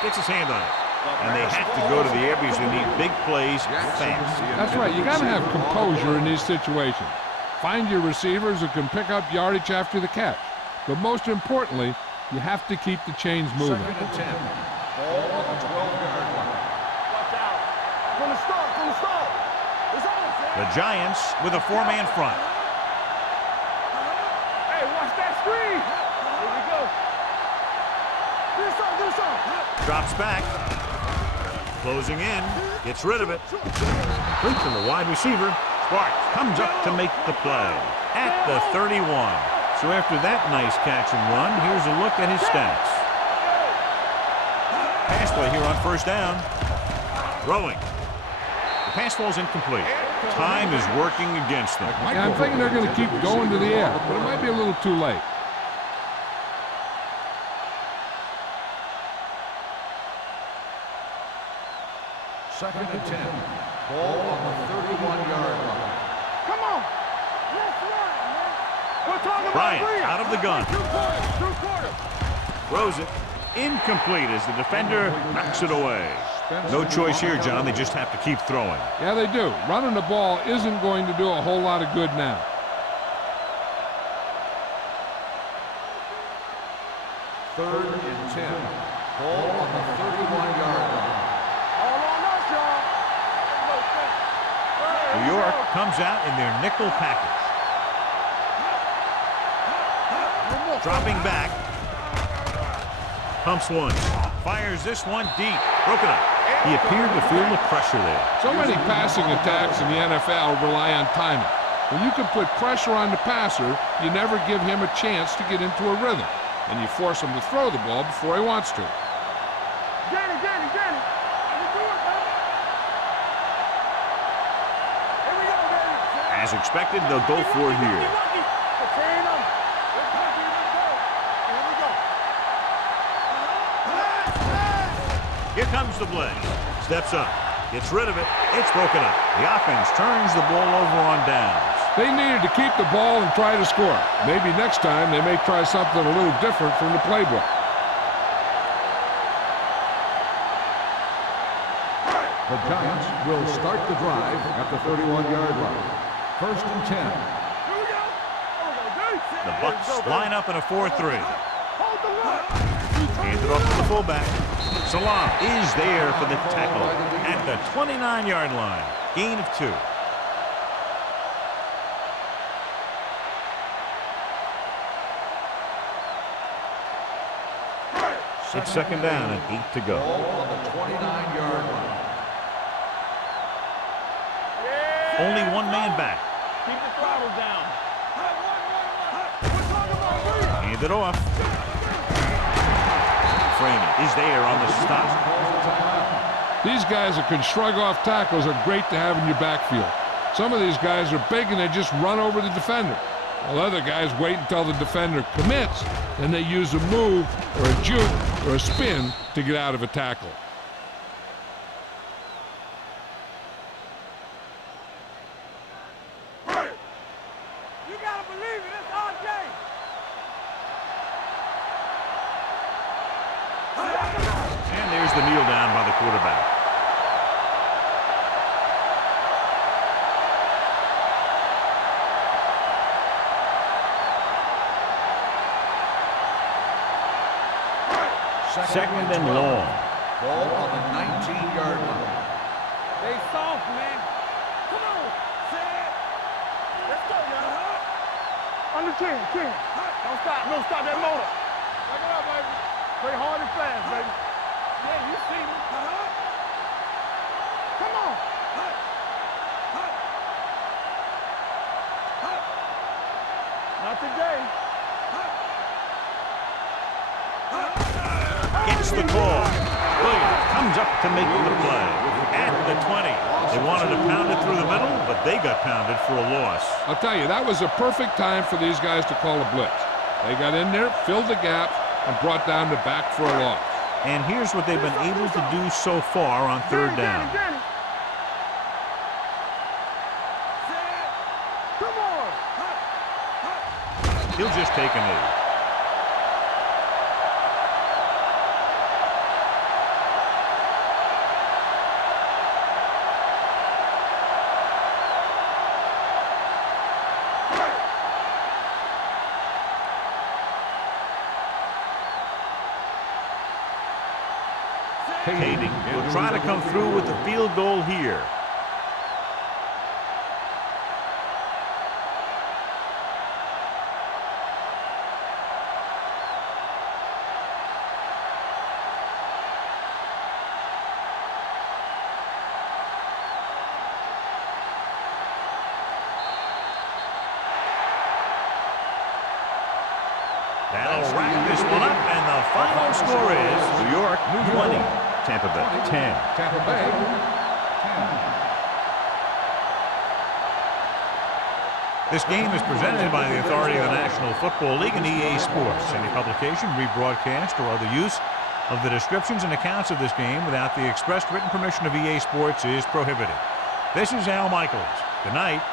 gets his hand on it. And they have to go to the air because they need big plays fast. That's right. You got to have composure in these situations. Find your receivers who can pick up yardage after the catch. But most importantly, you have to keep the chains moving. 2nd and 10. Ball on the 12-yard line. Watch out. From the start. It's on, Sam. The Giants with a 4-man front. Hey, watch that screen. Here we go. Do something. Drops back. Closing in. Gets rid of it. Complete to the wide receiver. Sparks comes up to make the play at the 31. So after that nice catch and run, here's a look at his stats. Pass play here on 1st down. Throwing. The pass falls incomplete. Time is working against them. Yeah, I'm thinking they're going to keep going to the air, but it might be a little too late. Second and 10. Ball on the 31-yard line. Come on. Let's run, man. We're talking about Bryant out of the gun. Two quarters. Throws it. Incomplete as the defender knocks it away. No choice here, John. They just have to keep throwing. Yeah, they do. Running the ball isn't going to do a whole lot of good now. Third and 10. Ball on the 31-yard line. All on us, y'all. New York comes out in their nickel package. Dropping back. Pumps one. Fires this one deep. Broken up. He appeared to feel the pressure there. So many passing attacks in the NFL rely on timing. When you can put pressure on the passer, you never give him a chance to get into a rhythm, and you force him to throw the ball before he wants to. Danny. You do it, man. Here we go, baby. As expected, they'll go for it here. Contain them. Let's go. Here we go. Here comes the play. Steps up. Gets rid of it. It's broken up. The offense turns the ball over on downs. They needed to keep the ball and try to score. Maybe next time they may try something a little different from the playbook. The Giants will start the drive at the 31-yard line. First and 10. Here we go. The Bucks line up in a 4-3. Hold the line. Hands it off to the fullback. Salam is there for the tackle at the 29-yard line. Gain of 2. It's second down and 8 to go. Ball on the 29-yard line. Only one man back. Keep the throttle down. Hand it off. Freeman is there on the stop. These guys that can shrug off tackles are great to have in your backfield. Some of these guys are big and they just run over the defender, while other guys wait until the defender commits, and they use a move or a juke or a spin to get out of a tackle. You gotta believe it. It's RJ. And there's the kneel down by the quarterback. Second and long. Ball on the 19-yard line. They soft, man. Come on. Set. Let's go now. Under 10. Don't stop that motor. Back it up, baby. Play hard and fast, baby. Yeah, you see me. Come on. Not today. Gets the call. Williams comes up to make the play. At the 20. They wanted to pound it through the middle, but they got pounded for a loss. I'll tell you, that was a perfect time for these guys to call a blitz. They got in there, filled the gap, and brought down the back for a loss. And here's what they've been able to do so far on third down. Danny. Come on. He'll just take a knee. Kading will try to come through with the field goal here. That'll wrap this one up, and the final score is New York 20, Tampa Bay 10. Tampa Bay 10. This game is presented by the authority of the National Football League and EA Sports. Any publication, rebroadcast, or other use of the descriptions and accounts of this game without the express written permission of EA Sports is prohibited. This is Al Michaels. Good night.